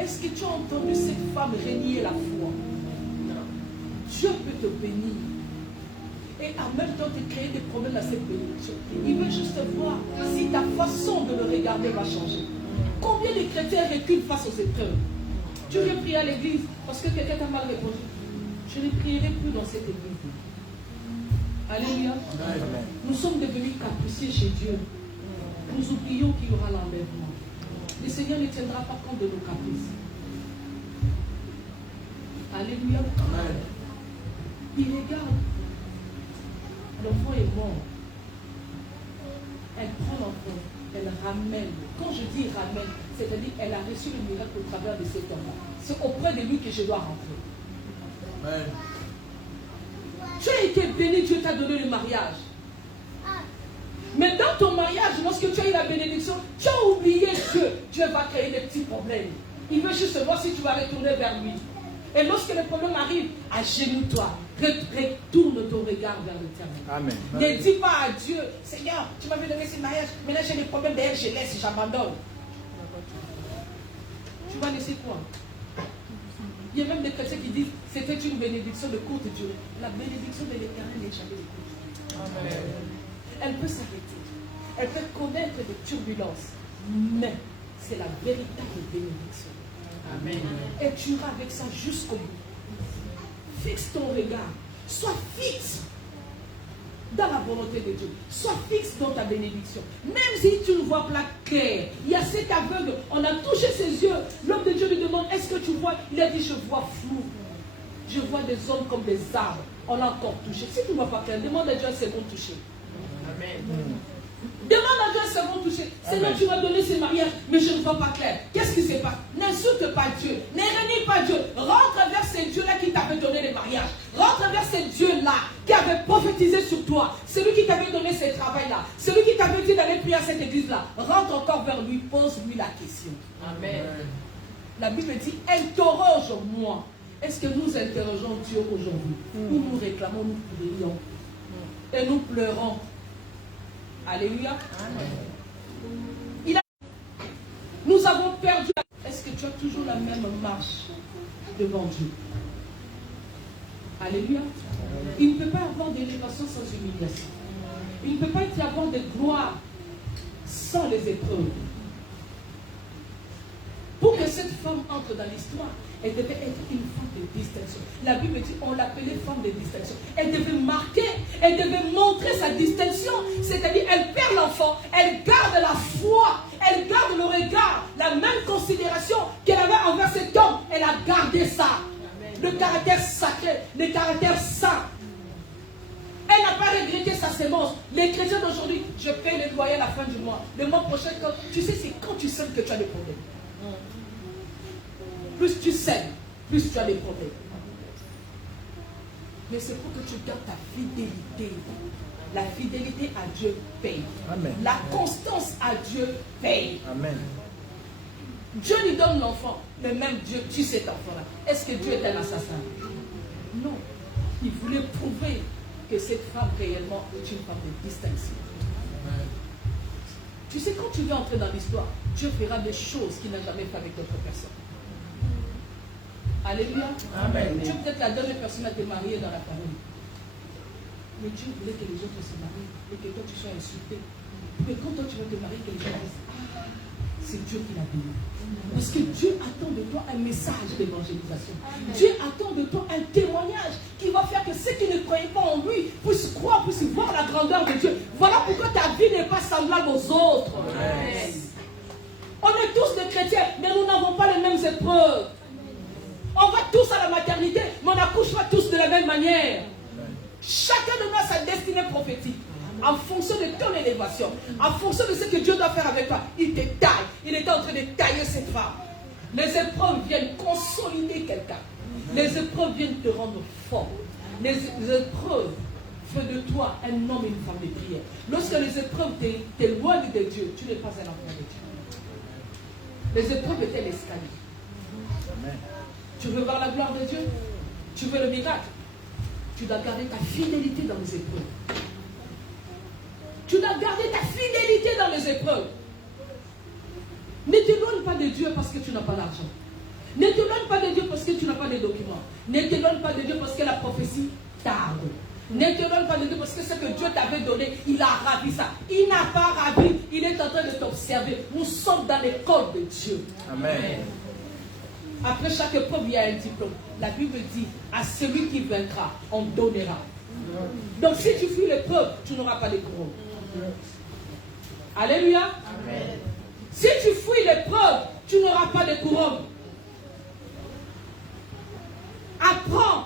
Est-ce que tu as entendu cette femme renier la foi? Dieu peut te bénir. Et en même temps te créer des problèmes à cette bénédiction. Il veut juste voir si ta façon de le regarder va changer. Combien de chrétiens reculent face aux épreuves? Tu veux prier à l'église parce que quelqu'un t'a mal répondu. Je ne prierai plus dans cette église. Alléluia. Amen. Nous sommes devenus capricieux chez Dieu. Nous oublions qu'il y aura l'enlèvement. Le Seigneur ne tiendra pas compte de nos caprices. Alléluia. Amen. Il regarde. L'enfant est mort. Elle prend l'enfant. Elle ramène. Quand je dis ramène, c'est-à-dire qu'elle a reçu le miracle au travers de cet enfant. C'est auprès de lui que je dois rentrer. Amen. Tu as été béni, Dieu t'a donné le mariage. Mais dans ton mariage, lorsque tu as eu la bénédiction, tu as oublié que Dieu va créer des petits problèmes. Il veut juste voir si tu vas retourner vers lui. Et lorsque le problème arrive, agenouille-toi. Retourne ton regard vers l'Éternel. Amen. Ne dis pas à Dieu, Seigneur, tu m'avais donné ce mariage, maintenant j'ai des problèmes derrière, je laisse, j'abandonne. Tu vas laisser quoi? Il y a même des chrétiens qui disent c'était une bénédiction de courte durée. La bénédiction de l'Éternel n'est jamais de courte durée. Elle peut s'arrêter. Elle peut connaître des turbulences. Mais c'est la véritable bénédiction. Amen. Et tu iras avec ça jusqu'au bout. Fixe ton regard. Sois fixe dans la volonté de Dieu. Sois fixe dans ta bénédiction. Même si tu ne vois pas clair, il y a cet aveugle, on a touché ses yeux. L'homme de Dieu lui demande, est-ce que tu vois? Il a dit, je vois flou. Je vois des hommes comme des arbres. On l'a encore touché. Si tu ne vois pas clair, demande à Dieu un second toucher. Amen. Demande à Dieu un second toucher. Seigneur, tu m'as donné ce mariage, mais je ne vois pas clair. Qu'est-ce qui se passe? N'insulte pas Dieu. Ne renie pas Dieu. Rentre vers ces dieux-là qui t'avaient donné le mariage. Rentre vers ces dieux-là qui avaient prophétisé sur toi. Celui qui t'avait donné ce travail-là. Celui qui t'avait dit d'aller prier à cette église-là. Rentre encore vers lui. Pose-lui la question. Amen. La Bible dit, interroge-moi. Est-ce que nous interrogeons Dieu aujourd'hui? Ou nous réclamons, nous prions. Et nous pleurons. Alléluia. Nous avons perdu. Est-ce que tu as toujours la même marche devant Dieu? Alléluia. Il ne peut pas y avoir d'élévation sans humiliation. Il ne peut pas y avoir de gloire sans les épreuves. Pour que cette femme entre dans l'histoire, elle devait être une femme de distinction. La Bible dit, on l'appelait femme de distinction. Elle devait marquer, elle devait montrer sa distinction. C'est-à-dire, elle perd l'enfant, elle garde la foi, elle garde le regard, la même considération qu'elle avait envers cet homme. Elle a gardé ça. Le caractère sacré, le caractère saint. Elle n'a pas regretté sa sémence. Les chrétiens d'aujourd'hui, je paie le loyer à la fin du mois. Le mois prochain, tu sais, c'est quand tu sens que tu as des problèmes. Plus tu sais, plus tu as des problèmes. Mais c'est pour que tu gardes ta fidélité. La fidélité à Dieu paye. Amen. La constance à Dieu paye. Amen. Dieu lui donne l'enfant, mais même Dieu tue cet enfant-là. Est-ce que Dieu est un assassin? Non. Il voulait prouver que cette femme réellement est une femme de distinction. Tu sais, quand tu veux entrer dans l'histoire, Dieu fera des choses qu'il n'a jamais fait avec d'autres personnes. Alléluia. Amen. Dieu peut-être la dernière personne à te marier dans la famille. Mais Dieu voulait que les autres se marient et que toi tu sois insulté. Mais quand toi tu vas te marier, que les gens disent, ah, c'est Dieu qui l'a béni. Parce que Dieu attend de toi un message d'évangélisation. Dieu attend de toi un témoignage qui va faire que ceux qui ne croyaient pas en lui puissent croire, puissent voir la grandeur de Dieu. Voilà pourquoi ta vie n'est pas semblable aux autres. Amen. On est tous des chrétiens, mais nous n'avons pas les mêmes épreuves. On va tous à la maternité, mais on n'accouchera tous de la même manière. Chacun de nous a sa destinée prophétique. En fonction de ton élévation, en fonction de ce que Dieu doit faire avec toi, il te taille. Il est en train de tailler cette femme. Les épreuves viennent consolider quelqu'un. Les épreuves viennent te rendre fort. Les épreuves font de toi un homme et une femme de prière. Lorsque les épreuves t'éloignent de Dieu, tu n'es pas un enfant de Dieu. Les épreuves étaient l'escalier. Tu veux voir la gloire de Dieu? Tu veux le miracle? Tu dois garder ta fidélité dans les épreuves. Tu dois garder ta fidélité dans les épreuves. Ne t'éloigne pas de Dieu parce que tu n'as pas d'argent. Ne t'éloigne pas de Dieu parce que tu n'as pas de documents. Ne t'éloigne pas de Dieu parce que la prophétie tarde. Ne t'éloigne pas de Dieu parce que ce que Dieu t'avait donné, il a ravi ça. Il n'a pas ravi, il est en train de t'observer. Nous sommes dans l'école de Dieu. Amen. Après chaque épreuve, il y a un diplôme. La Bible dit, à celui qui vaincra, on donnera. Donc si tu fuis l'épreuve, tu n'auras pas de couronne. Alléluia. Amen. Si tu fuis l'épreuve, tu n'auras pas de couronne. Apprends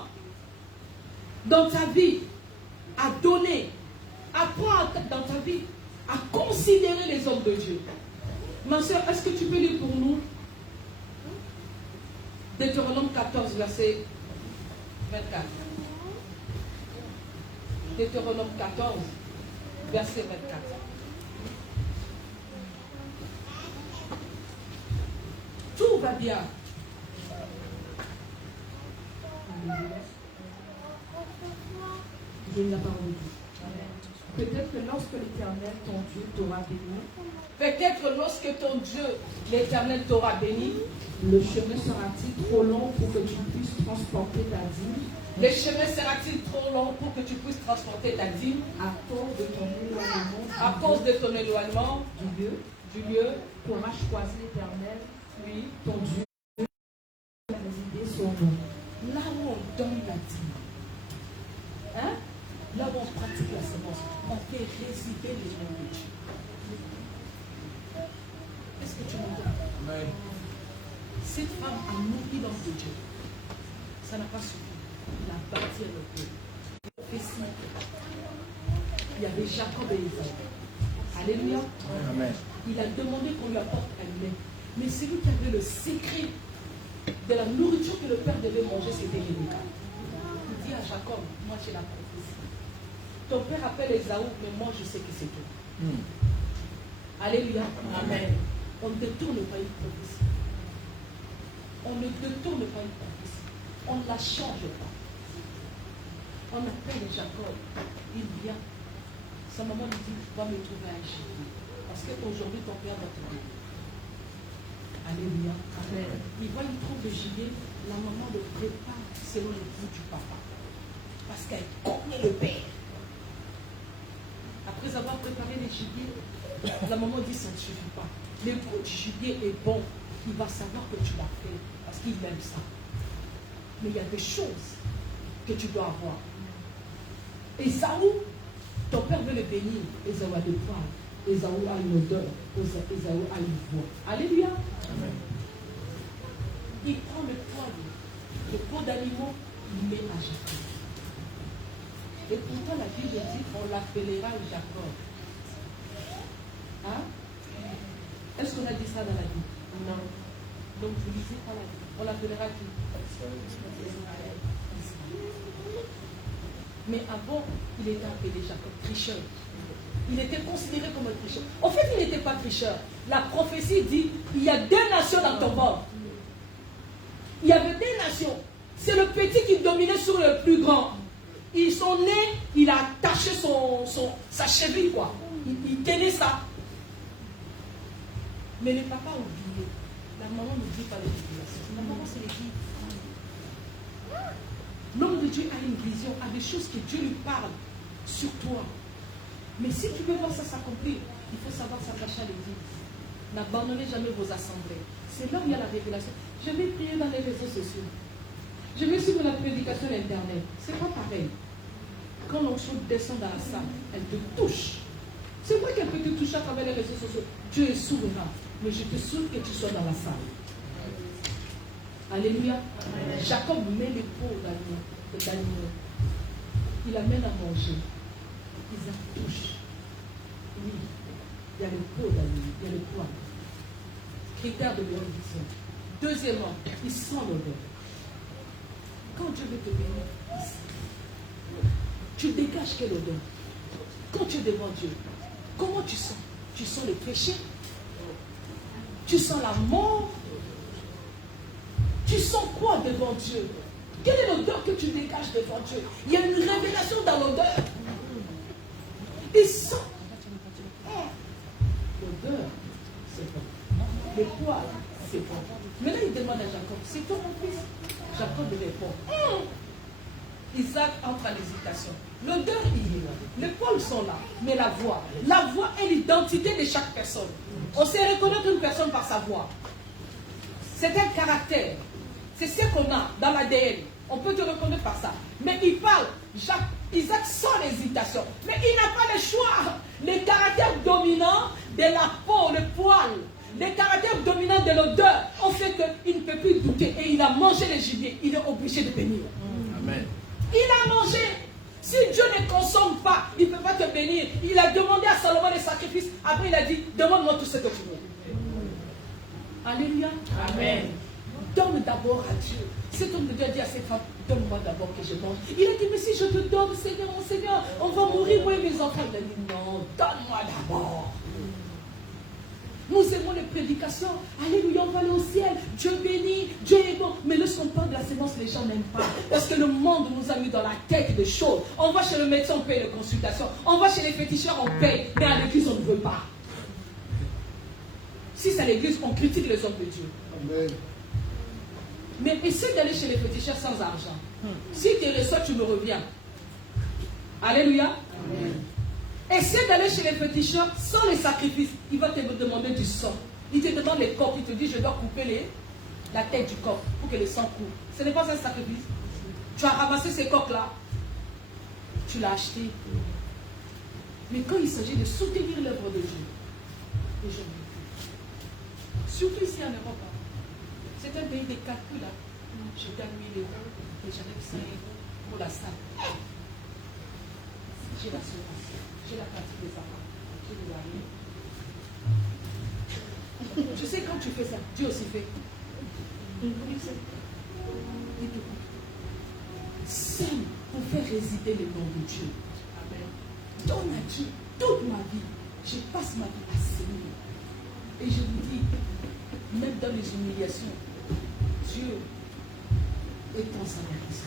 dans ta vie à donner. Apprends dans ta vie à considérer les hommes de Dieu. Ma soeur, est-ce que tu peux lire pour nous Deutéronome 14, verset 24. Deutéronome 14, verset 24. Tout va bien. Je lis la parole de Dieu. Peut-être que lorsque l'Éternel, ton Dieu, t'aura béni, Peut-être lorsque ton Dieu, l'Éternel, t'aura béni, le chemin sera-t-il trop long pour que tu puisses transporter ta dîme le chemin sera-t-il trop long pour que tu puisses transporter ta dîme à cause de ton éloignement à cause de ton éloignement du lieu? du lieu? Tu auras choisi l'Éternel, Oui. ton Dieu, pour résider son nom. Là où on donne la dîme, hein? Là où on pratique la semence, on fait résider les noms de Dieu. Est-ce que tu m'entends? Amen. Cette femme a nourri l'homme de Dieu. Ça n'a pas suffi. Il a bâti un hôtel. Il y avait Jacob et Isaïe. Alléluia. Amen. Il a demandé qu'on lui apporte un lait. Mais celui qui avait le secret de la nourriture que le père devait manger, c'était Rebecca. Il dit à Jacob, moi j'ai la prophétie. Ton père appelle Esaü, mais moi je sais que c'est toi. Alléluia. Amen. On ne détourne pas une prophétie. On ne détourne pas une prophétie. On ne la change pas. On appelle Jacob. Il vient. Sa maman lui dit, va me trouver un gibier. Parce qu'aujourd'hui, ton père va te donner. Alléluia. Amen. Il va lui trouver le gibier. La maman le prépare selon le goût du papa. Parce qu'elle connaît le père. Après avoir préparé les gibiers, la maman dit, ça ne suffit pas. Le goût du gibier est bon. Il va savoir que tu l'as fait. Parce qu'il aime ça. Mais il y a des choses que tu dois avoir. Esaü, ton père veut le bénir. Esaü a des poils. Esaü a une odeur. Esaü a une voix. Alléluia. Amen. Il prend le poil, le pot d'animaux, il met à Jacob. Et pourtant la Bible dit qu'on l'appellera Jacob. Hein? Est-ce qu'on a dit ça dans la Bible? Non. Donc vous lisez pas la Bible. On l'appellera qui? Mais avant, il était appelé Jacob, tricheur. Il était considéré comme un tricheur. En fait, il n'était pas tricheur. La prophétie dit, il y a 2 nations dans ton ventre. Il y avait 2 nations. C'est le petit qui dominait sur le plus grand. Ils sont nés, il a attaché sa cheville, quoi. Il tenait ça. Mais le papa a oublié. La maman ne dit pas les tribulations. La maman, c'est l'église. L'homme de Dieu a une vision, a des choses que Dieu lui parle sur toi. Mais si tu veux voir ça s'accomplir, il faut savoir s'attacher à l'église. N'abandonnez jamais vos assemblées. C'est là où il y a la révélation. Je vais prier dans les réseaux sociaux. Je vais suivre la prédication internet. C'est pas pareil. Quand l'onction descend dans la salle, elle te touche. C'est vrai qu'elle peut te toucher à travers les réseaux sociaux. Dieu est souverain. Mais je te souhaite que tu sois dans la salle. Alléluia. Amen. Jacob met les pots d'animaux. Il amène à manger. Isaac touche. Oui. Il y a le pot d'animaux. Il y a le poil. Critère de bénédiction. Deuxièmement, il sent l'odeur. Quand Dieu veut te bénir, il sent. Tu dégages quelle odeur? Quand tu es devant Dieu, comment tu sens? Tu sens le péché? Tu sens la mort? Tu sens quoi devant Dieu? Quelle est l'odeur que tu dégages devant Dieu? Il y a une révélation dans l'odeur. Il sent. L'odeur, c'est bon. Le poil, c'est bon. Maintenant, il demande à Jacob, c'est toi mon fils? Jacob répond. Isaac entre en hésitation. L'odeur, il est là. Les poils sont là. Mais la voix est l'identité de chaque personne. On sait reconnaître une personne par sa voix. C'est un caractère. C'est ce qu'on a dans l'ADN. On peut te reconnaître par ça. Mais il parle. Isaac sent l'hésitation. Mais il n'a pas le choix. Les caractères dominants de la peau, le poil, les caractères dominants de l'odeur ont fait qu'il ne peut plus douter. Et il a mangé le gibier. Il est obligé de bénir. Amen. Il a mangé. Si Dieu ne consomme pas, il ne peut pas te bénir. Il a demandé à Salomon des sacrifices. Après, il a dit, demande-moi tout ce que tu veux. Alléluia. Amen. donne d'abord à Dieu. Cet homme de Dieu a dit à cette femme, donne-moi d'abord que je mange. Il a dit, mais si je te donne, Seigneur, mon Seigneur, on va mourir, moi et mes enfants. Il a dit, non, donne-moi d'abord. Nous aimons les prédications. Alléluia, on va aller au ciel. Dieu bénit, Dieu est bon. Mais lorsqu'on parle de la sémence, les gens n'aiment pas. Parce que le monde nous a mis dans la tête des choses. On va chez le médecin, on paye les consultations. On va chez les féticheurs, on paye. Mais à l'église, on ne veut pas. Si c'est à l'église, on critique les hommes de Dieu. Amen. Mais essaie d'aller chez les féticheurs sans argent. Si tu reçois, tu me reviens. Alléluia. Amen. Essaie d'aller chez les féticheurs sans les sacrifices. Il va te demander du sang. Il te demande les coques. Il te dit, je dois couper la tête du coq pour que le sang coule. Ce n'est pas un sacrifice. Tu as ramassé ces coques-là. Tu l'as acheté. Mais quand il s'agit de soutenir l'œuvre de Dieu, les gens ne veulent plus. Surtout ici en Europe. C'est un pays de calcul. Je gagne 1 000 euros et j'arrive 5 euros pour la salle. J'ai l'assurance. J'ai la pratique des enfants. J'ai le loyer. Je sais quand tu fais ça, Dieu aussi fait. Il te coupe. Sème pour faire résider le nom de Dieu. Amen. Donne à Dieu toute ma vie. Je passe ma vie à s'aimer. Et je vous dis, même dans les humiliations, Dieu est en sa grâce.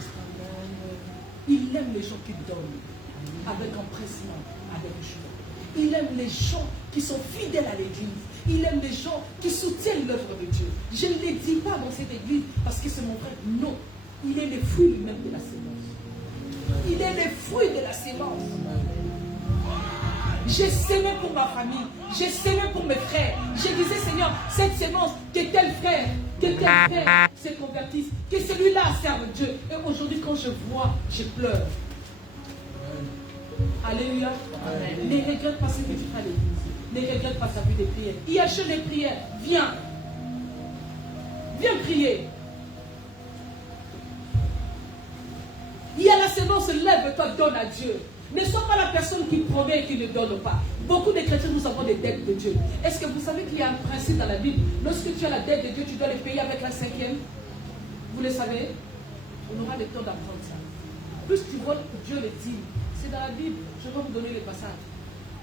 Il aime les gens qui donnent avec empressement, avec joie. Il aime les gens qui sont fidèles à l'église. Il aime les gens qui soutiennent l'œuvre de Dieu. Je ne les dis pas dans cette église parce que c'est mon frère. Non. Il est le fruit lui-même de la sémence. Il est le fruit de la sémence. J'ai sémé pour ma famille. J'ai sémé pour mes frères. Je disais, Seigneur, cette sémence, que tel frère se convertisse, que celui-là serve Dieu. Et aujourd'hui, quand je vois, je pleure. Alléluia. Amen. Ne regrette pas ce que tu fais à l'église. Ne regrette pas sa vie de prière. Il y a chez les prières. Viens. Viens prier. Il y a la sémence, lève-toi, donne à Dieu. Ne sois pas la personne qui promet et qui ne donne pas. Beaucoup de chrétiens, nous avons des dettes de Dieu. Est-ce que vous savez qu'il y a un principe dans la Bible? Lorsque tu as la dette de Dieu, tu dois les payer avec la 5e. Vous le savez? On aura le temps d'apprendre ça. Plus tu voles, Dieu le dit. C'est dans la Bible. Je vais vous donner les passages.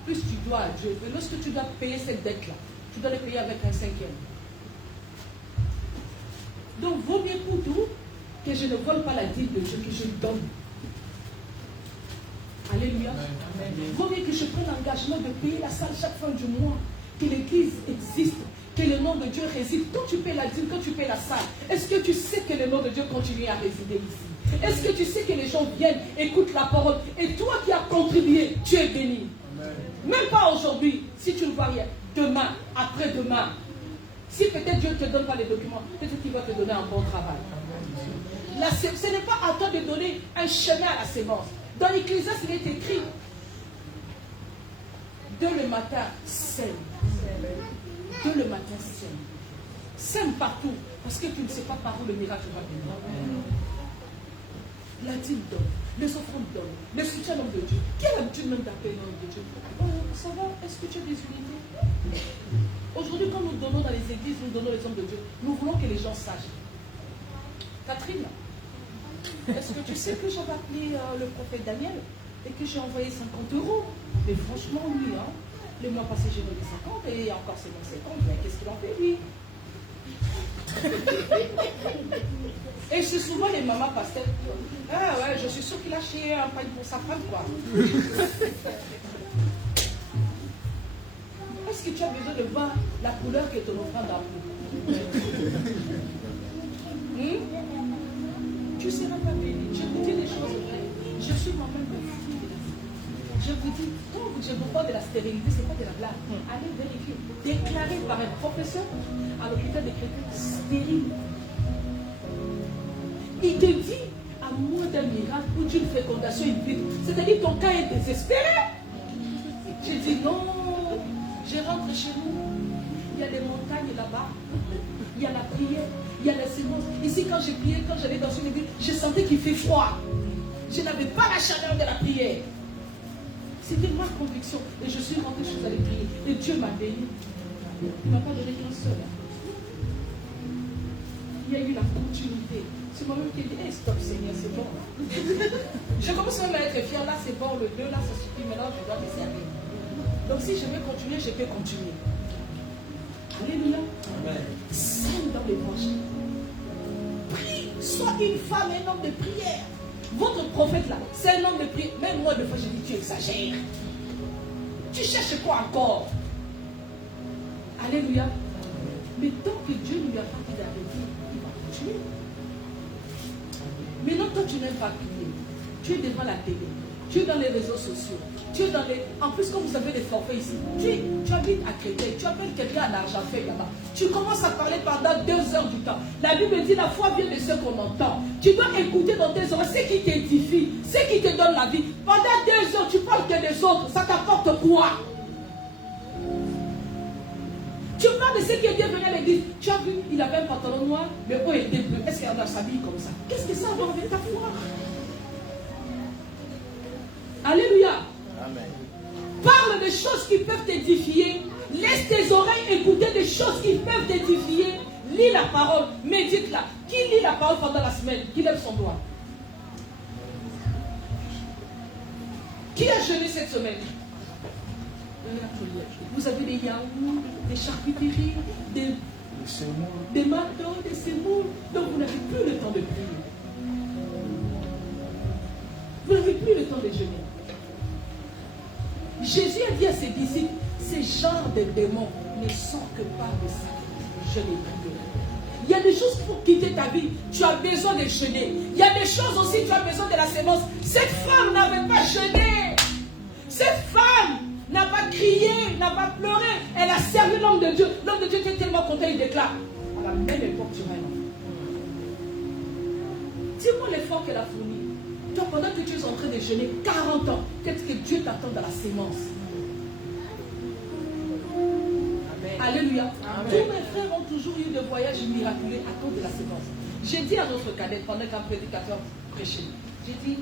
Plus tu dois à Dieu. Mais lorsque tu dois payer cette dette-là, tu dois les payer avec un 5e. Donc, vaut mieux pour tout que je ne vole pas la dîme de Dieu, que je donne. Alléluia. Amen. Vaut mieux que je prenne l'engagement de payer la salle chaque fin du mois. Que l'église existe. Que le nom de Dieu réside. Quand tu payes la dîme, quand tu payes la salle, est-ce que tu sais que le nom de Dieu continue à résider ici? Est-ce que tu sais que les gens viennent, écoutent la parole? Et toi qui as contribué, tu es béni. Amen. Même pas aujourd'hui, si tu ne vois rien. Demain, après-demain. Si peut-être Dieu ne te donne pas les documents, peut-être qu'il va te donner un bon travail. Ce n'est pas à toi de donner un chemin à la sémence. Dans l'Ecclésiaste, il est écrit, dès le matin, sème. Dès le matin, sème. Sème partout, parce que tu ne sais pas par où le miracle va venir. La dîme donne, les offrandes donnent, le soutien de l'homme de Dieu. Qui a l'habitude même d'appeler l'homme de Dieu? Oh, ça va, est-ce que tu as des unités? Aujourd'hui, quand nous donnons dans les églises, nous donnons les hommes de Dieu, nous voulons que les gens sachent. Catherine, est-ce que tu sais que j'avais appelé le prophète Daniel et que j'ai envoyé 50 €? Mais franchement, lui, hein, le mois passé, j'ai donné 50 et encore c'est bon 50, mais qu'est-ce qu'il en fait, lui? Et c'est souvent les mamans pasteurs. Ah ouais, je suis sûre qu'il a acheté un pain pour sa femme, quoi. Est-ce que tu as besoin de voir la couleur que ton offrande a pris? Tu ne seras pas béni. Je vous dis des choses vraies. Je suis moi-même le fruit de la sémence. Je vous dis, quand je vous parle de la stérilité, ce n'est pas de la blague. Allez vérifier. Déclaré par un professeur à l'hôpital des chrétiens stérile. Il te dit, à moins d'un miracle ou d'une fécondation in vitro, c'est-à-dire ton cas est désespéré. J'ai dit non, je rentre chez nous. Il y a des montagnes là-bas. Il y a la prière, il y a la sémence. Ici, quand j'ai prié, quand j'allais dans une église, je sentais qu'il fait froid. Je n'avais pas la chaleur de la prière. C'était ma conviction. Et je suis rentrée, je suis allée prier. Et Dieu m'a béni. Il ne m'a pas donné qu'un seul. il y a eu la continuité. C'est moi-même qui ai dit, hey, stop Seigneur, c'est bon. Je commence même à être fier, là c'est bon, le 2, là ça suffit, maintenant je dois me servir. Donc si je veux continuer, je peux continuer. Alléluia. Saigne dans l'évangile. Prie, sois une femme, un homme de prière. Votre prophète là, c'est un homme de prière. Même moi, des fois, je dis, tu exagères. Tu cherches quoi encore? Alléluia. Mais tant que Dieu ne lui a pas dit d'arrêter, il va continuer. Maintenant, toi, tu n'aimes pas prier. Tu es devant la télé. Tu es dans les réseaux sociaux. Tu es dans les... En plus, comme vous avez des forfaits ici, tu habites à Créteil. Tu appelles quelqu'un à l'Argentin là-bas. Tu commences à parler pendant 2 heures du temps. La Bible dit la foi vient de ce qu'on entend. Tu dois écouter dans tes oreilles ce qui t'édifie, ce qui te donne la vie. Pendant 2 heures, tu parles que des autres. Ça t'apporte quoi? Tu parles de ce qui est venu à l'église. Tu as vu, il avait un pantalon noir, mais haut était bleu. Est-ce qu'il a s'habille comme ça? Qu'est-ce que ça a à voir avec ta foi? Alléluia. Amen. Parle des choses qui peuvent t'édifier. Laisse tes oreilles écouter des choses qui peuvent t'édifier. Lis la parole, médite-la. Qui lit la parole pendant la semaine? Qui lève son doigt? Qui a jeûné cette semaine? Vous avez des yaourts, des charcuteries, des McDo, des sémoules. Donc vous n'avez plus le temps de prier. Vous n'avez plus le temps de jeûner. Jésus a dit à ses disciples, ces genres de démons ne sont que par le sacrifice. Je les prie. Il y a des choses pour quitter ta vie. Tu as besoin de jeûner. Il y a des choses aussi, tu as besoin de la sémence. Cette femme n'avait pas jeûné. Cette femme n'a pas crié, n'a pas pleuré. Elle a servi l'homme de Dieu. L'homme de Dieu était tellement content, il déclare, à la même époque, tu vas. Dis-moi l'effort qu'elle a fourni. Toi, pendant que tu es en train de jeûner 40 ans, qu'est-ce que Dieu t'attend dans la sémence? Amen. Alléluia. Amen. Tous mes frères ont toujours eu des voyages miraculeux à cause de la sémence. J'ai dit à notre cadet, pendant qu'un prédicateur prêchait, j'ai dit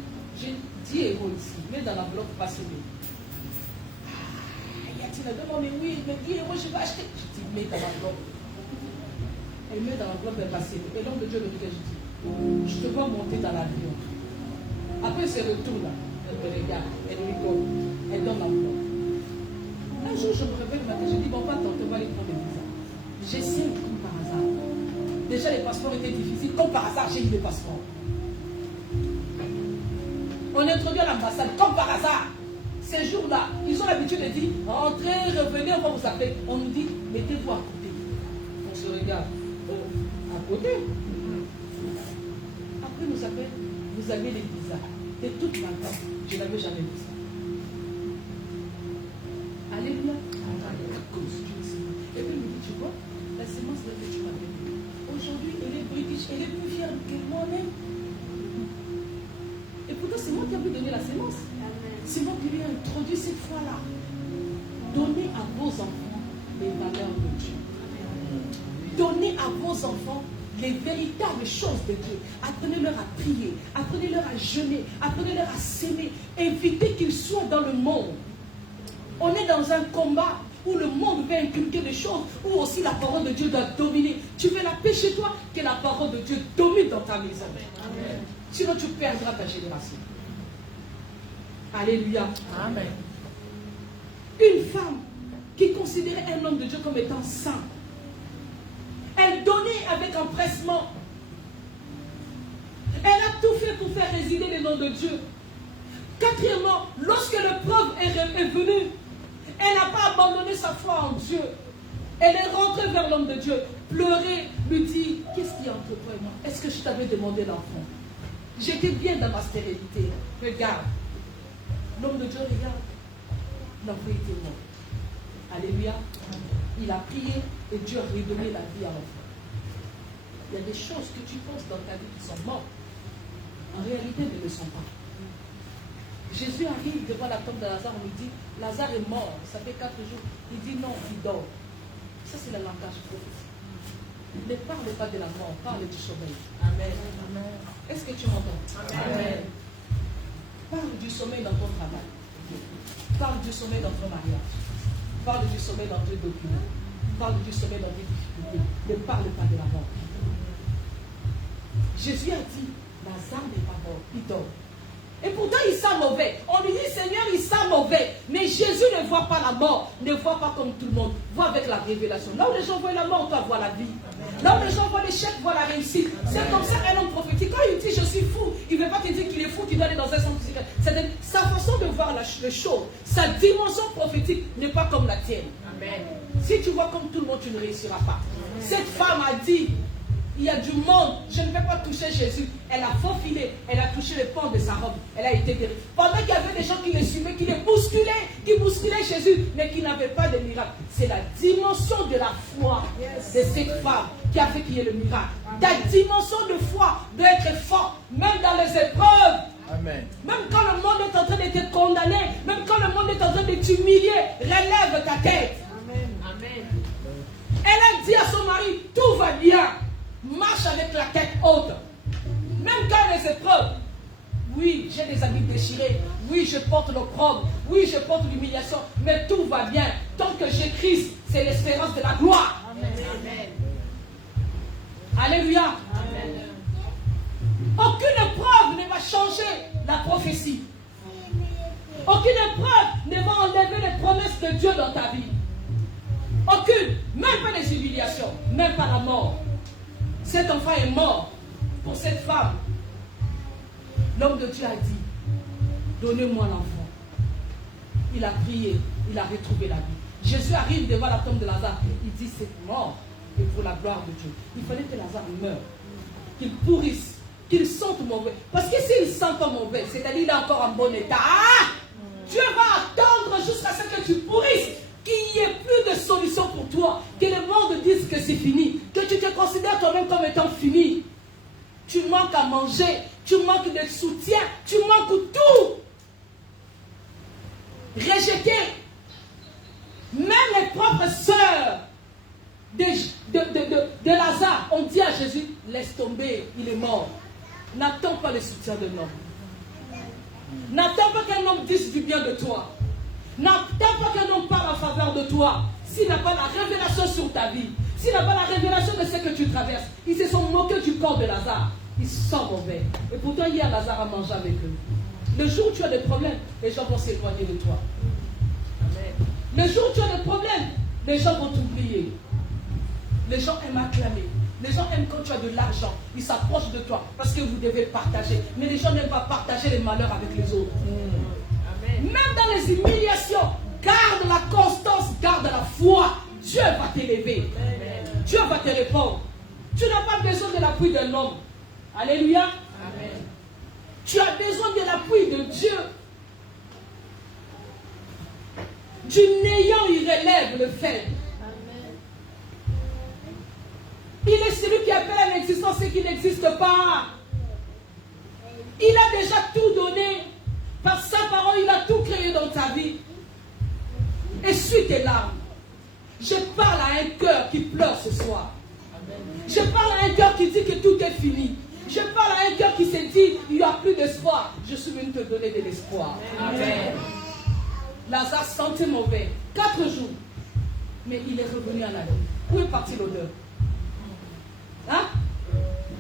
héros ici, mets dans l'enveloppe passionné. Il a dit, mais oui, mais dis héros, je vais acheter. Je dis, mets dans l'enveloppe. Elle met dans l'enveloppe, elle passionné. Et l'homme de Dieu me dit que je dis, je te vois monter dans l'avion. Après ce retour là, elle me regarde, elle rigole, elle donne l'enveloppe. Un jour, je me réveille le matin, je dis, bon, pas tenter, on va aller prendre le visa. J'essaie comme par hasard. Déjà, les passeports étaient difficiles, comme par hasard, j'ai eu les passeports. On introduit à l'ambassade, comme par hasard. Ces jours-là, ils ont l'habitude de dire, entrez, revenez, on va vous appeler. On nous dit, mettez-vous à côté. On se regarde, à côté. Après, nous appelle, vous avez les visas. De toute ma vie, je n'avais jamais vu ça. Alléluia. À cause du Seigneur. Et puis il me dit, tu vois, la sémence que tu m'avais dit, aujourd'hui, elle est british, elle est plus fière que moi-même. Et pourtant, c'est moi qui ai donné la sémence. C'est moi qui lui ai introduit cette foi-là. Donnez à vos enfants les valeurs de Dieu. Donnez à vos enfants les véritables choses de Dieu. Apprenez-leur à prier, apprenez-leur à jeûner, apprenez-leur à s'aimer. Évitez qu'ils soient dans le monde. On est dans un combat où le monde veut inculquer des choses, où aussi la parole de Dieu doit dominer. Tu veux la paix chez toi, que la parole de Dieu domine dans ta maison. Amen. Sinon tu perdras ta génération. Alléluia. Amen. Une femme qui considérait un homme de Dieu comme étant saint. Elle donnait avec empressement. Elle a tout fait pour faire résider le nom de Dieu. Quatrièmement, lorsque l'épreuve est venue, elle n'a pas abandonné sa foi en Dieu. Elle est rentrée vers l'homme de Dieu, pleurer, lui dit, qu'est-ce qu'il y a entre toi et moi? Est-ce que je t'avais demandé l'enfant? J'étais bien dans ma stérilité. Regarde. L'homme de Dieu regarde. L'enfant était mort. Alléluia. Il a prié et Dieu a redonné la vie à l'enfant. Il y a des choses que tu penses dans ta vie qui sont mortes. En réalité, elles ne le sont pas. Jésus arrive devant la tombe de Lazare, on lui dit, Lazare est mort, ça fait 4 jours. Il dit non, il dort. Ça c'est le langage prophétique. Ne parle pas de la mort, parle du sommeil. Amen. Amen. Est-ce que tu m'entends? Amen. Parle du sommeil dans ton travail. Parle du sommeil dans ton mariage. Parle du sommeil dans tes documents. Parle du sommeil dans tes difficultés. Ne parle pas de la mort. Jésus a dit, Lazare n'est pas mort, il dort. Et pourtant, il sent mauvais. On lui dit, Seigneur, il sent mauvais. Mais Jésus ne voit pas la mort, ne voit pas comme tout le monde. Voit avec la révélation. Là où les gens voient la mort, toi, vois la vie. Là où les gens voient l'échec, voient la réussite. C'est comme ça un homme prophétique. Quand il dit, je suis fou, il ne veut pas te dire qu'il est fou, qu'il doit aller dans un centre psychiatrique. C'est sa façon de voir les choses. Sa dimension prophétique n'est pas comme la tienne. Amen. Si tu vois comme tout le monde, tu ne réussiras pas. Cette femme a dit, il y a du monde, je ne vais pas toucher Jésus. Elle a faufilé, elle a touché le pan de sa robe, elle a été guérie. Pendant qu'il y avait des gens qui le suivaient, qui bousculaient Jésus, mais qui n'avaient pas de miracle. C'est la dimension de la foi de cette femme qui a fait qu'il y ait le miracle. Ta dimension de foi doit être forte, même dans les épreuves. Amen. Même quand le monde est en train de te condamner, même quand le monde est en train de t'humilier, relève ta tête. Amen. Amen. Elle a dit à son mari, tout va bien. Marche avec la tête haute. Même quand les épreuves. Oui, j'ai des habits déchirés. Oui, je porte l'opprobre. Oui, je porte l'humiliation. Mais tout va bien. Tant que j'ai Christ, c'est l'espérance de la gloire. Amen. Amen. Alléluia. Amen. Aucune épreuve ne va changer la prophétie. Aucune épreuve ne va enlever les promesses de Dieu dans ta vie. Aucune. Même pas les humiliations. Même pas la mort. Cet enfant est mort pour cette femme. L'homme de Dieu a dit, donnez-moi l'enfant. Il a prié, il a retrouvé la vie. Jésus arrive devant la tombe de Lazare. Il dit, c'est mort. Et pour la gloire de Dieu. Il fallait que Lazare meure. Qu'il pourrisse. Qu'il sente mauvais. Parce que s'il sent mauvais, c'est-à-dire qu'il est encore en bon état. Dieu va attendre jusqu'à ce que tu pourrisses. Qu'il n'y ait plus de solution pour toi. Que le monde dise que c'est fini. Que tu te considères toi-même comme étant fini. Tu manques à manger. Tu manques de soutien. Tu manques tout. Rejeté. Même les propres sœurs de Lazare ont dit à Jésus, laisse tomber, il est mort. N'attends pas le soutien de l'homme. N'attends pas qu'un homme dise du bien de toi. N'attends pas qu'un homme parle en faveur de toi. S'il n'a pas la révélation sur ta vie, s'il n'a pas la révélation de ce que tu traverses, ils se sont moqués du corps de Lazare. Ils sont mauvais. Et pourtant, hier, Lazare a mangé avec eux. Le jour où tu as des problèmes, les gens vont s'éloigner de toi. Le jour où tu as des problèmes, les gens vont t'oublier. Les gens aiment acclamer. Les gens aiment quand tu as de l'argent. Ils s'approchent de toi parce que vous devez partager. Mais les gens n'aiment pas partager les malheurs avec les autres. Même dans les humiliations, garde la constance, garde la foi. Dieu va t'élever. Dieu va te répondre. Tu n'as pas besoin de l'appui d'un homme. Alléluia. Amen. Tu as besoin de l'appui de Dieu. Du néant, il relève le faible. Il est celui qui appelle à l'existence ce qui n'existe pas. Il a déjà tout donné. Par sa parole, il a tout créé dans ta vie. Essuie tes larmes. Je parle à un cœur qui pleure ce soir. Je parle à un cœur qui dit que tout est fini. Je parle à un cœur qui se dit, il n'y a plus d'espoir. Je suis venu te donner de l'espoir. Amen. Lazare sentait mauvais. 4 jours. Mais il est revenu à la vie. Où est partie l'odeur? Hein?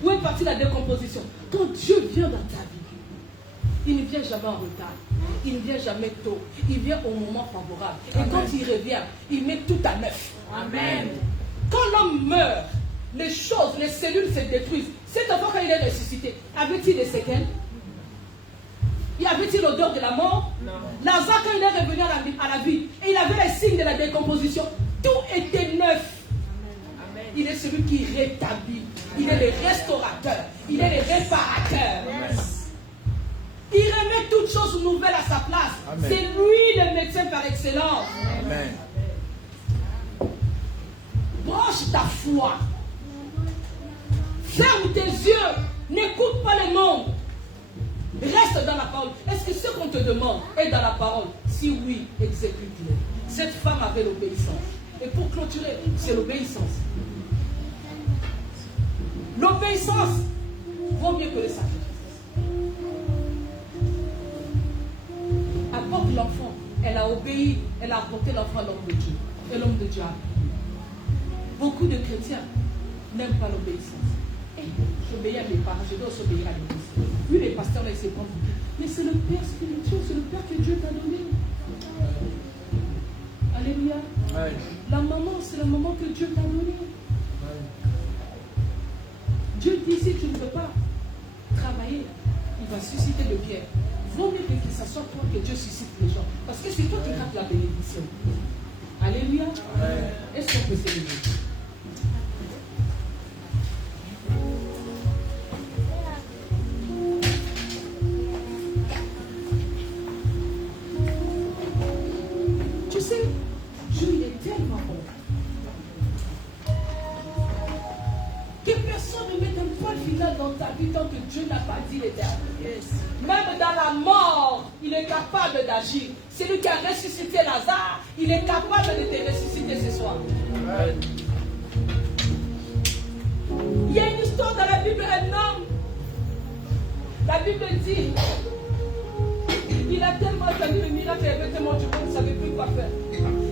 Où est partie la décomposition? Quand Dieu vient dans ta vie, il ne vient jamais en retard. Il ne vient jamais tôt. Il vient au moment favorable. Et Amen. quand il revient, il met tout à neuf. Amen. Quand l'homme meurt, les choses, les cellules se détruisent. Cet enfant, quand il est ressuscité, avait-il des séquelles? Y avait-il l'odeur de la mort? Non. Lazare, quand il est revenu à la vie, et il avait les signes de la décomposition, tout était neuf. Amen. Il est celui qui rétablit. Il est le restaurateur. Il est le réparateur. Amen. Il remet toutes choses nouvelles à sa place. Amen. C'est lui le médecin par excellence. Amen. Branche ta foi. Ferme tes yeux. N'écoute pas le monde. Reste dans la parole. Est-ce que ce qu'on te demande est dans la parole? Si oui, exécute-le. Cette femme avait l'obéissance. Et pour clôturer, c'est l'obéissance. L'obéissance vaut mieux que le sacrifice. Apporte l'enfant. Elle a obéi. Elle a apporté l'enfant à l'homme de Dieu. Et l'homme de Dieu a apporté. Beaucoup de chrétiens n'aiment pas l'obéissance. Et j'obéis à mes parents, je dois aussi obéir à l'église. Lui, les pasteurs, là, ils se prennent. Mais c'est le Père spirituel, c'est le Père que Dieu t'a donné. Alléluia. La maman, c'est la maman que Dieu t'a donnée. Dieu dit, si tu ne peux pas travailler, il va susciter le bien. Vaut mieux que ça soit toi que Dieu suscite les gens. Parce que c'est toi qui captes la bénédiction. Alléluia. Est-ce qu'on peut s'élever? Tu sais, Dieu, il est tellement bon. Que personne ne mette un point final dans ta vie tant que Dieu n'a pas dit les derniers. Même dans la mort, il est capable d'agir. C'est lui qui a ressuscité Lazare, il est capable de te ressusciter ce soir. Il y a une histoire dans la Bible, un homme. La Bible dit, il a tellement attendu le miracle, il avait tellement du monde, il ne savait plus quoi faire.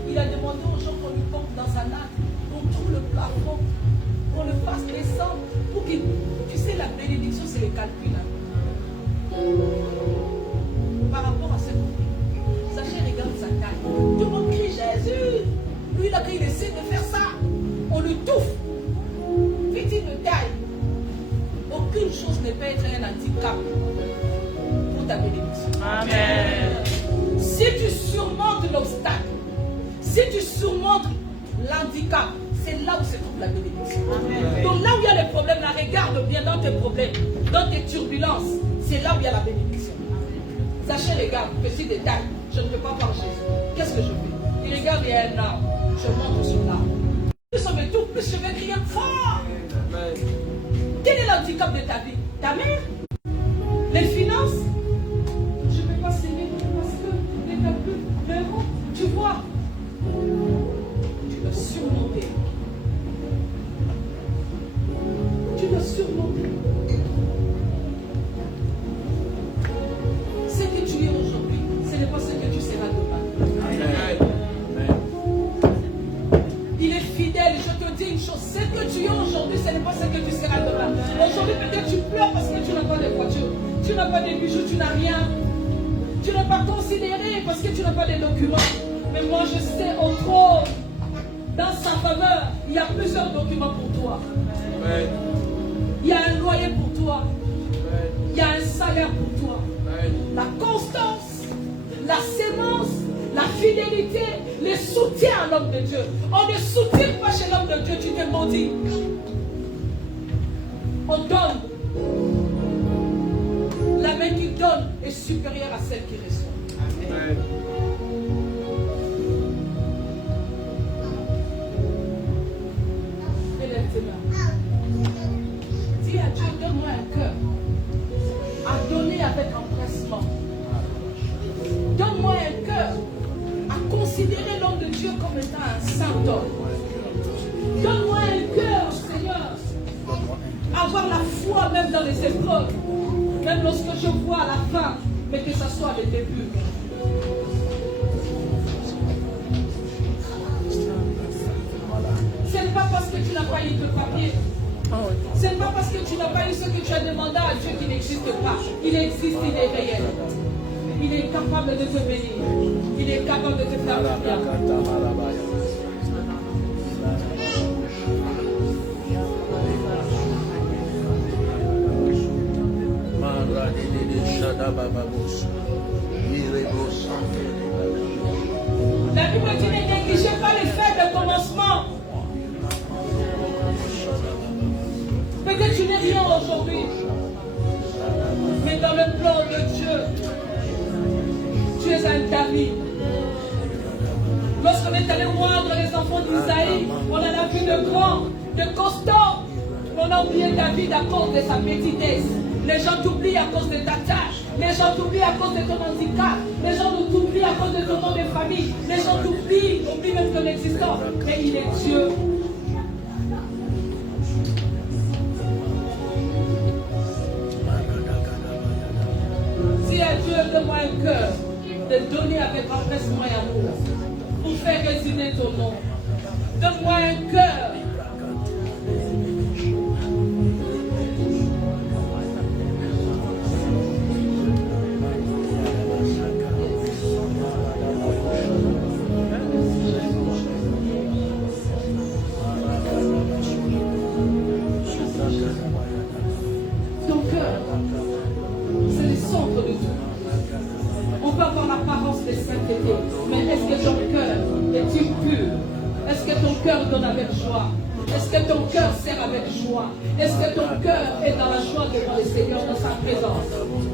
Il a demandé aux gens qu'on lui pompe dans un lac, qu'on tourne le plafond, qu'on le fasse descendre, pour qu'il... Tu sais, la bénédiction, c'est le calcul. Par rapport à ce qu'on Zachée regarde sa taille. Tout le monde crie Jésus. Lui, là, quand il essaie de faire ça, on le touffe. Petite de taille. Aucune chose ne peut être un handicap pour ta bénédiction. Amen. Si tu surmontes l'obstacle, si tu surmontes l'handicap, c'est là où se trouve la bénédiction. Amen. Donc là où il y a les problèmes, là, regarde bien dans tes problèmes, dans tes turbulences, c'est là où il y a la bénédiction. Zachée regarde, petit détail, je ne peux pas voir Jésus. Qu'est-ce que je fais? Il regarde, il y a un arbre, je monte sur l'arbre. Plus on me touche, plus je vais crier fort. Amen. Quel est l'handicap de ta vie? Ta mère? Les finances? Je ne peux pas s'aimer parce que les calculs, l'euro, tu vois. Tu dois surmonter. Tu dois surmonter. Ce que tu es aujourd'hui, ce n'est pas ce que tu seras demain. Amen. Il est fidèle, je te dis une chose, ce que tu es aujourd'hui, ce n'est pas ce que tu seras demain. Aujourd'hui, peut-être tu pleures parce que tu n'as pas de voiture, tu n'as pas de bijoux, tu n'as rien. Tu n'as pas considéré parce que tu n'as pas de documents. Mais moi, je sais au trône, dans sa faveur, il y a plusieurs documents pour toi. Amen. Il y a un loyer pour toi. Amen. Il y a un salaire pour toi. Amen. La constance, la sémence, la fidélité, le soutien à l'homme de Dieu. On ne soutient pas chez l'homme de Dieu, tu te maudis. On donne. La main qui donne est supérieure à celle qui reçoit. Amen. Élève tes mains. Dis à Dieu, donne-moi un cœur à donner avec empressement. Donne-moi un cœur à considérer l'homme de Dieu comme étant un saint homme. Donne-moi un cœur, Seigneur, à avoir la foi même dans les épreuves, même lorsque je vois à la fin, mais que ce soit le début. Ce n'est pas parce que tu n'as pas eu de papier. Ce n'est pas parce que tu n'as pas eu ce que tu as demandé à Dieu qu'il n'existe pas. Il existe, il est réel. Il est capable de te bénir. Il est capable de te faire du bien. La Bible dit ne négligez pas les faits de commencement. Peut-être tu n'es rien aujourd'hui, mais dans le plan de Dieu, tu es un David. Lorsqu'on est allé moindre les enfants d'Isaïe, on en a vu de grands, de costauds. On a oublié David à cause de sa petitesse. Les gens t'oublient à cause de ta tâche. Les gens t'oublient à cause de ton handicap. Les gens t'oublient à cause de ton nom de famille. Les gens oublient même ton existence. Mais il est Dieu. Si à Dieu, donne-moi un cœur de donner avec empressement et amour pour faire résider ton nom. Donne-moi un cœur cœur donne avec joie? Est-ce que ton cœur sert avec joie? Est-ce que ton cœur est dans la joie devant le Seigneur, dans sa présence?